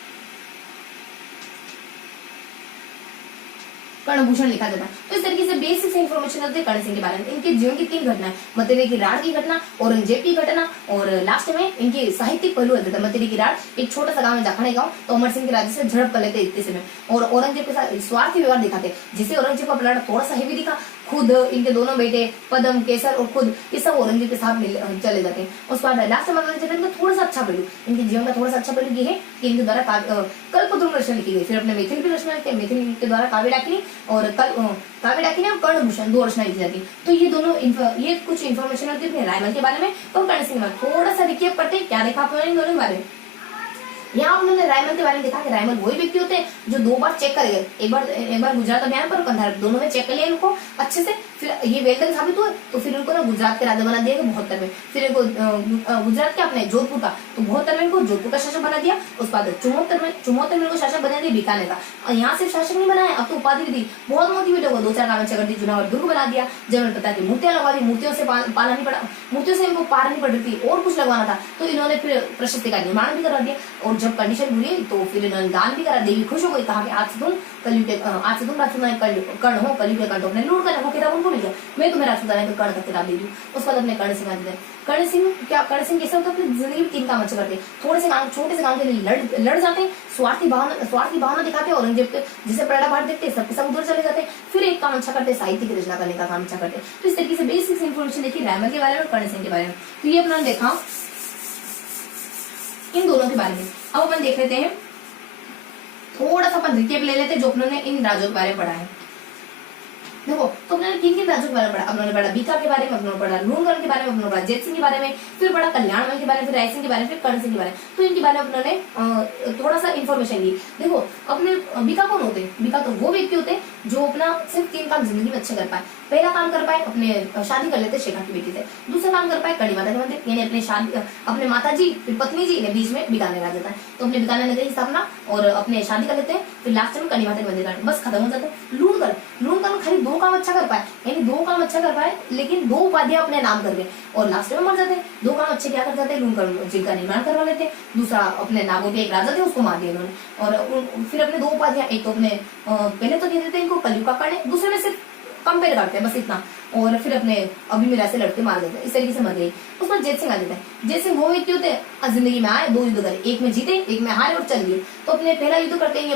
कर्णभूषण लिखा जाता है। तो इस तरीके से बेसिक इन्फॉर्मेशन होती है कर्ण सिंह के बारे में। इनके जीवन की 3 घटनाएं, मतेरे की राड़ की घटना, औरंगजेब की घटना, और लास्ट में इनके साहित्यिक पहलू होता है। मतेरे की राड़ एक छोटा सा गांव है जाखड़े गांव, तो अमर सिंह के राज्य से झड़प कर लेते इतने समय, और औरंगजेब के साथ स्वार्थी व्यवहार दिखाते, जिसे औरंगजेब का ब्लड थोड़ा सा हेवी दिखा, खुद इनके दोनों बेटे पदम, केसर और खुद ये सब औरंगजेब के साथ चले जाते हैं। उसके बाद लास्ट में इनका थोड़ा सा अच्छा पहलू, इनके जीवन का थोड़ा सा अच्छा पहलू ये है कि इनके द्वारा कल्पद्रुम रचना लिखी गई, फिर अपने मैथिल की रचना लिखते हैं, मैथिल के द्वारा काव्य डाकिनी और काव्य डाकिनी और कर्णभूषण 2 रचना लिखी जाती है। तो ये दोनों ये कुछ इन्फॉर्मेशन होती है रायमल के बारे में और कर्ण सिंह के बारे में। थोड़ा सा रिकेप करते हैं, क्या देखा आपने इन दोनों के बारे में। यहाँ उन्होंने रायमल के बारे में देखा कि रायमल वही व्यक्ति होते हैं जो 2 बार चेक करे गए, एक बार गुजरात अभियान पर, कंधार, दोनों में चेक कर लिया इनको अच्छे से, फिर ये वेलकम साबित हुए, तो फिर इनको ना गुजरात के राजा बना दिया 72 में, फिर इनको गुजरात के अपने जोधपुर का, तो 72 में इनको जोधपुर का शासक बना दिया, उसके बाद 74 में इनको शासक बना दिया बीकानेर का, और यहाँ सिर्फ शासक नहीं बनाया, अब तो उपाधि भी दी, बहुत मोटिवेट होगा, 2-4 कामचा कर दी, जुनागढ़ दुर्ग बना दिया, जब पता की मूर्तियां लगवा दी, मूर्तियों से इनको पार नहीं पड़ रही थी और कुछ लगवाना था, तो इन्होंने फिर प्रशस्ति का निर्माण भी करवा दिया, और जब कंडीशन बुरी तो फिर इन्होंने दान भी करा, देवी खुश हो गई, कहा कि आज से तुम कर्ण हो, कलयुग के कर्ण, अपने लूट कर वो किताब उनको मिल गया, मैं तुम्हें राजपूत का कर्ण का किताब दे दी। उसके बाद अपने कर्ण सिंह कैसे होता है, अपनी जिंदगी में 3 काम अच्छे करते हैं, छोटे से काम के लिए लड़ जाते हैं, स्वार्थी भावना दिखाते हैं, औरंगजेब के जिसे प्रेरणा बांट देते हैं, सबके सब उधर चले जाते हैं, फिर एक काम अच्छा करते हैं, साहित्य की रचना करने का काम अच्छा करते हैं। तो इस तरीके से बेसिक इन्फॉर्मेशन देखिए रायमल के बारे में और कर्ण सिंह के बारे में। तो ये अपना देखा इन दोनों के बारे में। अब अपन देख लेते हैं, थोड़ा सा अपन रिकेप ले लेते हैं जो अपने इन राजों के बारे में पढ़ा है। देखो, तो अपने किन राजों के बारे में पढ़ा, अपने पढ़ा बीका के बारे में, अपने पढ़ा लूणकरण के बारे में, अपने पढ़ा जेत सिंह के बारे में, फिर पढ़ा कल्याणमल के बारे में, फिर राय सिंह के बारे में, फिर कर्ण सिंह के बारे में। तो इनके बारे में अपने थोड़ा सा इन्फॉर्मेशन ली। देखो, अपने बीका कौन होते हैं, बीका तो वो व्यक्ति होते हैं जो अपना सिर्फ 3 काम जिंदगी में अच्छे कर पाए। पहला काम कर पाए, अपने शादी कर लेते शेखा की बेटी से। दूसरा काम कर पाए कड़ी माता के मंदिर, यानी अपने माता जी फिर पत्नी जी ने बीच में बीकानेर आ जाता है, तो अपने बीकानेर नगरी की स्थापना और अपने शादी कर लेते हैं, फिर लास्ट में कड़ी माता के मंदिर का बस खत्म हो जाता है। लूणकरण खाली 2 काम अच्छा कर पाए, यानी 2 काम अच्छा कर पाए, लेकिन 2 उपाधियां अपने नाम कर गए और लास्ट में मर जाते हैं। 2 काम अच्छे क्या कर जाते हैं, लूणकरण जिनका निर्माण करवा लेते हैं, दूसरा अपने नागों के एक राजा थे उसको मार दिया उन्होंने, और फिर अपने 2 उपाधियां, एक तो अपने पहले तो कह देते हैं इनको कलयुग का कर्ण, दूसरे में सिर्फ कंपेयर करते हैं बस इतना, और फिर अपने अभिमन्यु से लड़ते मार देते हैं, इस तरीके से मर गई। उसमें जेत सिंह आ जाता है। जेत सिंह वो व्यक्ति होते हैं जिंदगी में आए, 2 युद्ध करे, एक में जीते, एक में हारे और चल गए। तो अपने पहला युद्ध करते हैं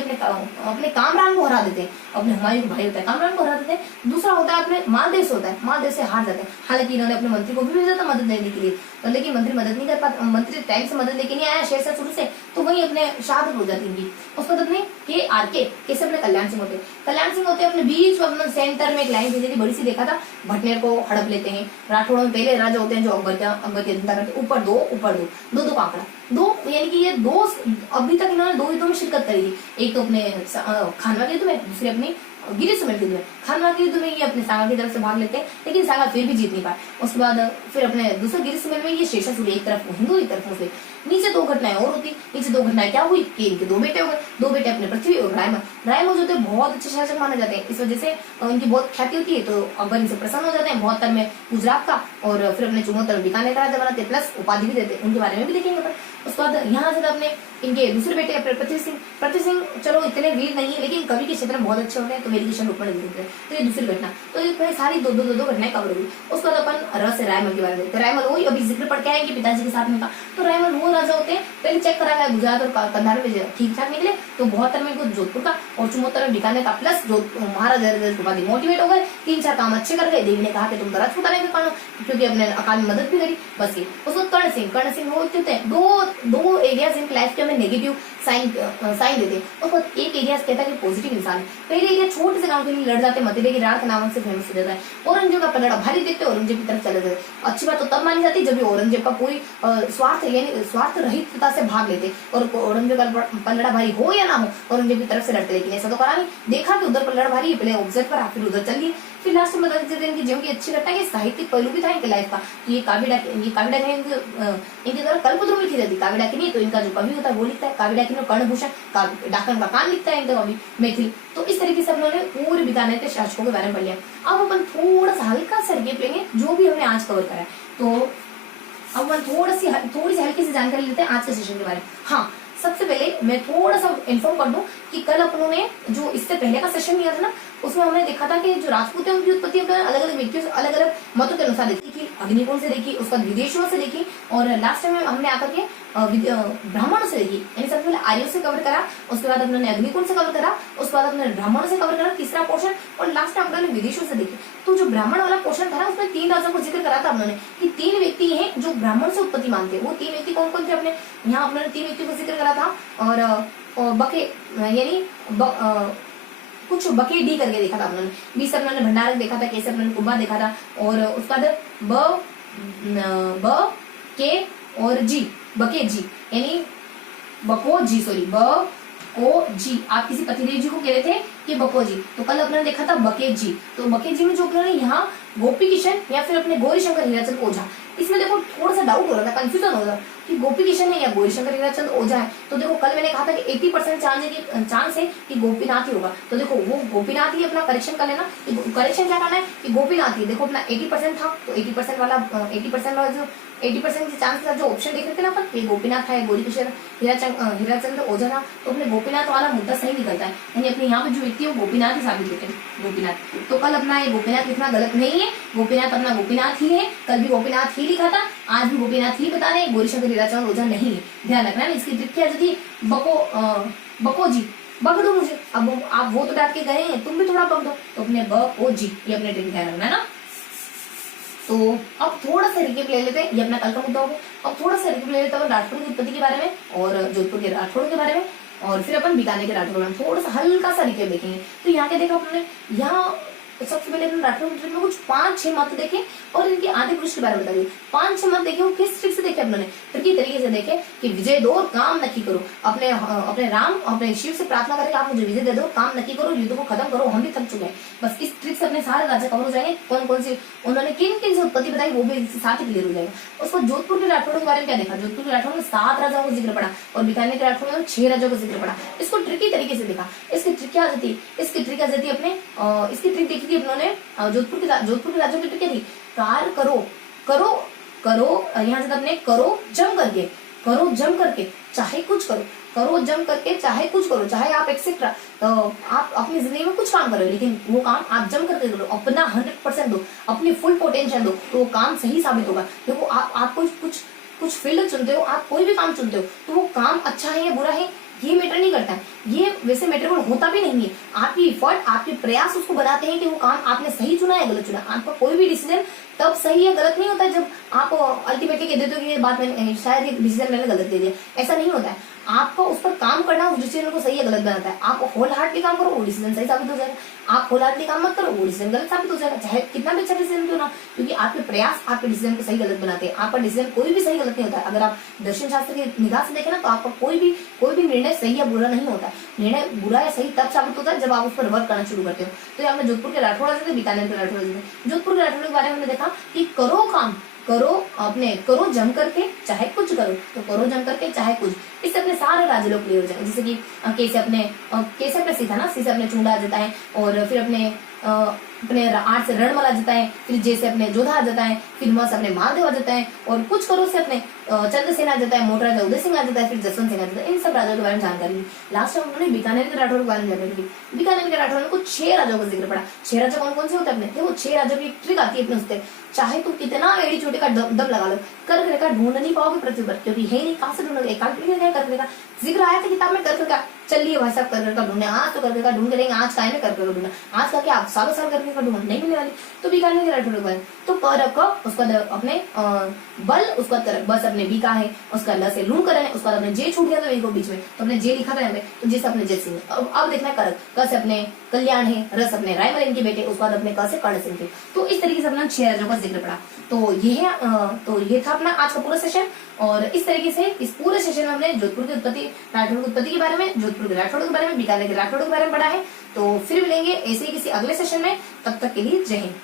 अपने कामरान को हरा देते हैं, अपने हुमायूं का भाई होता है कामरान को हरा देते हैं। दूसरा होता है अपने मालदेव से होता है, मालदेव से हार जाते हैं। हालांकि इन्होंने अपने मंत्री को भी भेजा था मदद लेने के लिए, तो लेकिन मंत्री मदद नहीं कर पाता, मंत्री टाइम से मदद लेके नहीं आया शेरशाह शुरू से, तो वही अपने शहादत हो जाती है। उसको अपने कैसे अपने कल्याण सिंह होते हैं अपने बीच में अपने सेंटर में एक लाइन भेजी थी बड़ी सी, देखा था, भटनेर को हड़प लेते हैं। राठौड़ों में पहले राजा होते हैं जो अकबर की अधीनता करते हैं, ऊपर दो कांकड़ा, 2 यानी कि ये 2 अभी तक इन्होंने 2 युद्धों में शिरकत करी थी। एक तो अपने खानवा के युद्ध में, दूसरे अपने गिरी सुमेर युद्ध में। हालांकि युद्ध में ये अपने सांगा की तरफ से भाग लेते हैं, लेकिन सांगा फिर भी जीत नहीं पाए। उसके बाद फिर अपने दूसरे गिरिसमेल में ये शेषासुर एक तरफ हिंदू एक तरफ मुस्लिम। नीचे दो घटनाएं और होती। नीचे दो घटनाएं क्या हुई कि इनके दो बेटे हो गए। दो बेटे अपने पृथ्वी और रायमल। रायमल जो थे बहुत अच्छे शासक माने जाते हैं, इस वजह से इनकी बहुत ख्याति होती है। तो अकबर इनसे प्रसन्न हो जाते हैं। 72 में गुजरात का और फिर अपने 74 बीकानेर का राजा बनाते, प्लस उपाधि भी देते। उनके बारे में भी देखेंगे अपन। उसके बाद यहाँ से अपने इनके दूसरे बेटे अपने पृथ्वी सिंह चलो इतने वीर नहीं है, लेकिन कवि के क्षेत्र में बहुत अच्छे होते हैं, तो मेडिकेशन रूप में लिख देते हैं। तो ये दूसरी घटना, तो ये सारी दो घटनाएं कवर हुई। उसके बाद अपन रस रायमल के बारे में देखते हैं। रायमल वही अभी जिक्र पढ़ के आएंगे पिताजी के साथ में का। तो रायमल वो राजा होते हैं, पहले चेक करा गया गुजरात और कंधार में ठीक ठाक निकले, तो 72 में जोधपुर का और 74 में बीकानेर का, प्लस जो महाराजा उपाधि मोटिवेट हो गए, 3-4 काम अच्छे कर गए। देवी ने कहा कि तुम राजपूत आने के कारण, क्योंकि अपने अकाल में मदद भी करी। बस ये उसको कर्ण सिंह वो होते हैं। दो एरियाज इन लाइफ के हमें नेगेटिव साइन देते हैं। उसको एक एरिया कहता है कि पॉजिटिव इंसान है। पहले एरिया छोटे से काम के लिए लड़ जाते हैं, मतिबे की रात के नाम से फेमस हो जाता है। औरंगजेब का पलड़ा भारी देखते औरंगजेब की तरफ चले जाते। अच्छी बात तो तब मानी जाती जब औरंगजेब का पूरी स्वार्थ रहितता से भाग लेते और औरंगजेब का पलड़ा भारी हो या ना हो, औरंगजेब की तरफ से लड़ते। लेकिन ऐसा तो करा नहीं, देखा कि उधर पलड़ा भारी है, पहले ऑब्जर्व करा, फिर उधर चल दिए। फिर लास्ट में बता देते हैं कि जीवन की अच्छी घटना है, साहित्यिक पहलू भी था इनके लाइफ का। ये काव्य डाकिनी इनके द्वारा कल्पद्रुम लिखी जाती। काव्य डाकिनी तो इनका जो कवि होता है वो लिखता है। काव्य डाकिनी में कर्णभूषण डाकन का कान लिखता है इनका कवि मैथिली। तो इस तरीके से हम लोगों ने पूरे बीकानेर के शासकों के बारे में पढ़ लिया। अब अपन थोड़ा सा हल्का सा रिकेप लेंगे जो भी हमने आज कवर करा है। तो अब अपन थोड़ी सी हल्की सी जानकारी लेते हैं आज के सेशन के बारे में। हाँ, सबसे पहले मैं थोड़ा सा इन्फॉर्म कर दूं कि कल अपनों ने जो इससे पहले का सेशन लिया था ना, उसमें हमने देखा था कि जो राजपूत है उनकी उत्पत्ति अलग अलग व्यक्तियों से अलग अलग मतों के अनुसार देखी। अग्निकुल से देखी, उसका विदेशियों से देखी, और लास्ट में हमने आकर के ब्राह्मणों से देखी। यानी सबसे पहले आर्यों से कवर करा, उसके बाद हमने अग्निकुल से कवर करा, उसके बाद हमने ब्राह्मणों से कवर करा तीसरा पोर्शन, और लास्ट में हमने विदेशियों से देखी। तो जो ब्राह्मण वाला पोर्शन था ना, उसमें 3 राजाओं को जिक्र करा था हमने कि 3 व्यक्ति हैं जो ब्राह्मण से उत्पत्ति मानते हैं। वो 3 व्यक्ति कौन कौन थे अपने यहाँ हमने 3 व्यक्तियों को जिक्र करा था। और बके यानी कुछ बके डी करके देखा था हमने। बी से हमने भंडारक देखा था, कैसे हमने कुंभा देखा था, और उसका ब के और जी, बके जी यानी बको जी, सॉरी बको जी। आप किसी पतिदेव जी को कह रहे थे कि बको जी, तो कल अपने देखा था बके जी। तो बके जी में जो अपने यहाँ गोपी किशन या फिर अपने गौरी शंकर हीराचंद ओझा, इसमें देखो थोड़ा सा डाउट हो रहा था, कंफ्यूजन हो रहा था कि गोपी किशन है या गौरी शंकर हीराचंद ओझा है। तो देखो कल मैंने कहा था कि 80% चांस है कि गोपीनाथ ही होगा। तो देखो वो गोपीनाथ ही अपना करेक्शन कर लेना। करेक्शन क्या करना है कि गोपीनाथ ही, देखो अपना 80% था, तो 80% वाला जो 80% के चांस जो ऑप्शन देख रहे थे ना अपन, ये गोपीनाथ था, गौरी किशन हीराचंद ओझा था, तो अपने गोपीनाथ वाला मुद्दा सही निकलता है। यानी अपने यहाँ पे जो व्यक्ति है वो गोपीनाथ ही साबित होते हैं, गोपीनाथ। तो कल अपना ये गोपीनाथ लिखना गलत नहीं है, गोपीनाथ अपना गोपीनाथ ही है। कल भी गोपीनाथ ही लिखा था, आज भी गोपीनाथ ही बता रहे हैं, गौरी शंकर हीराचंद ओझा नहीं है। ध्यान रखना है। इसकी ट्रिक क्या थी, बको जी बक दो मुझे। अब आप वो तो डांट के गए हैं, तुम भी थोड़ा बक दो, तो अपने बको जी, ये अपने ट्रिक ध्यान रखना है ना। तो अब थोड़ा सा रिकेप ले लेते हैं, ये अपना कल का मुद्दा हो गया। अब थोड़ा सा रिकेप ले लेते हैं राठौड़ की उत्पत्ति के बारे में और जोधपुर के राठौड़ के बारे में, और फिर अपन बीकानेर के राठौड़ में थोड़ा सा हल्का सा रिकेप देखेंगे। तो यहाँ के देखा अपने, यहाँ सबसे पहले अपने राठौड़ में कुछ 5-6 मत देखे और इनके आदि पुरुष के बारे में बताइए। 5-6 मत देखे, वो किस ट्रिक से देखे अपने, ट्रिकी तरीके से देखे कि विजय दो और काम नक्की करो। अपने राम अपने शिव से प्रार्थना करके आप मुझे विजय दे दो, काम नक्की करो, युद्ध को खत्म करो, हम भी थक चुके हैं। बस इस ट्रिक से अपने सारे राजा कवर हो जाएंगे। कौन कौन से उन्होंने किन किन से उत्पत्ति बताई वो भी साथ ही क्लियर हो जाएगा। उसको जोधपुर के राठौड़ के बारे में क्या देखा, जोधपुर के राठौड़ में 7 राजाओं को जिक्र पड़ा और बीकानेर के राठौड़ में 6 राजाओं को जिक्र पड़ा। इसको ट्रिकी तरीके से देखा। इसकी ट्रिक क्या जाती, इसकी ट्रिक क्या जाती अपने, इसकी ट्रिक देखी थी उन्होंने जोधपुर के राजाओं की ट्रिक क्या थी, कार्य करो यहाँ से अपने करो जम करके चाहे कुछ करो जम करके चाहे कुछ करो, चाहे आप एक्सेट्रा आप अपनी जिंदगी में कुछ काम करो, लेकिन वो काम आप जम करके करो, अपना 100% दो, अपनी फुल पोटेंशियल दो, तो वो काम सही साबित होगा। देखो आप कुछ फील्ड चुनते हो, आप कोई भी काम चुनते हो, तो वो काम अच्छा है या बुरा है ये मैटर नहीं करता है। ये वैसे मैटरेबल होता भी नहीं है। आपकी एफर्ट, आपके प्रयास उसको बनाते हैं कि वो काम आपने सही चुना है गलत चुना। आपका कोई भी डिसीजन तब सही या गलत नहीं होता है जब आप अल्टीमेटली कह देते हो कि ये बात मैंने शायद ये डिसीजन मैंने गलत ले लिया। ऐसा नहीं होता है। आपका उस पर काम करना उस डिसीजन को सही या गलत बनाता है। आप होल हार्टली काम करो, वो डिसीजन सही साबित हो जाएगा। आप होल हार्टली काम मत करो, वो डिसीजन गलत साबित हो जाएगा, चाहे कितना भी अच्छा डिसीजन क्यों ना, क्योंकि आपके प्रयास आपके डिसीजन को सही गलत बनाते हैं। आपका डिसीजन कोई भी सही गलत नहीं होता है। अगर आप दर्शन शास्त्र की निगाह से देखें ना, तो आपका कोई भी निर्णय सही या बुरा नहीं होता है। निर्णय बुरा या सही तब साबित होता है जब आप उस पर वर्क करना शुरू करते हो। तो यहाँ पे जोधपुर के राठौड़ थे, बीकानेर के राठौड़ थे। जोधपुर के राठौड़ के बारे में हमने देखा कि करो काम, करो जम करके चाहे कुछ करो, तो करो जम करके चाहे कुछ, इससे अपने सारे राज्य लोग क्लियर हो जाएंगे। जैसे कि कैसे अपने सीधा ना, सी से अपने चूंडा आ जाता है, और फिर अपने आठ से रणमल आ जाता है, फिर जे से अपने जोधा आ जाता है, फिर म से अपने महादेव आ जाता है, और कुछ करो से अपने चंद्रसेन आ जाता है, मोटा राजा उदय सिंह आ जाता है, फिर जसवंत सिंह आ जाता है। इन सब राजाओं के बारे में जानकारी ली। लास्ट में उन्होंने बीकानेर के राठौड़ के बारे में जानकारी ली। बीकानेर के राठौड़ को 6 राजाओं का जिक्र पड़ा। 6 राजा कौन कौन से होते हैं अपने, वो 6 राजाओं की ट्रिक आती है अपने उससे, चाहे तुम कितना एड़ी चोटी का दम लगा लो, कर्क रेखा ढूंढ नहीं पाओगे पृथ्वी पर, क्योंकि है नहीं, कहां से ढूंढोगे, एकांत है कर्क रेखा। जिक्र आया था किताब में कर्क रेखा, चलिए भाई साहब कर्क रेखा ढूंढने, आज तो कर्क रेखा ढूंढ के रहेंगे, आज काय में कर्क रेखा ढूंढना, आज का क्या आप सालों साल कर्क रेखा ढूंढ नहीं मिलने वाली। तो बीकानेर के राठौड़ के, तो कर उसका अपने बल, उसका तरक बस अपने बी का है, उसका ल से लूण करे, उसका अपने जे छूट गया तो बीच में, तो अपने जे लिखा था यहाँ पे, तो जिस अपने जय सिंह। अब देखना है करक, क से अपने कल्याण है, रस अपने रायमल इनके बेटे, उसके बाद अपने क से कर्ण सिंह थे। तो इस तरीके से अपना 6 राजाओं का जिक्र पड़ा। तो ये था अपना आज का पूरा सेशन। और इस तरीके से इस पूरे सेशन में हमने जोधपुर की उत्पत्ति, राठौड़ की उत्पत्ति के बारे में, जोधपुर के राठौड़ के बारे में, बीकानेर के राठौड़ के बारे में पढ़ा है। तो फिर मिलेंगे ऐसे ही किसी अगले सेशन में, तब तक के लिए जय हिंद।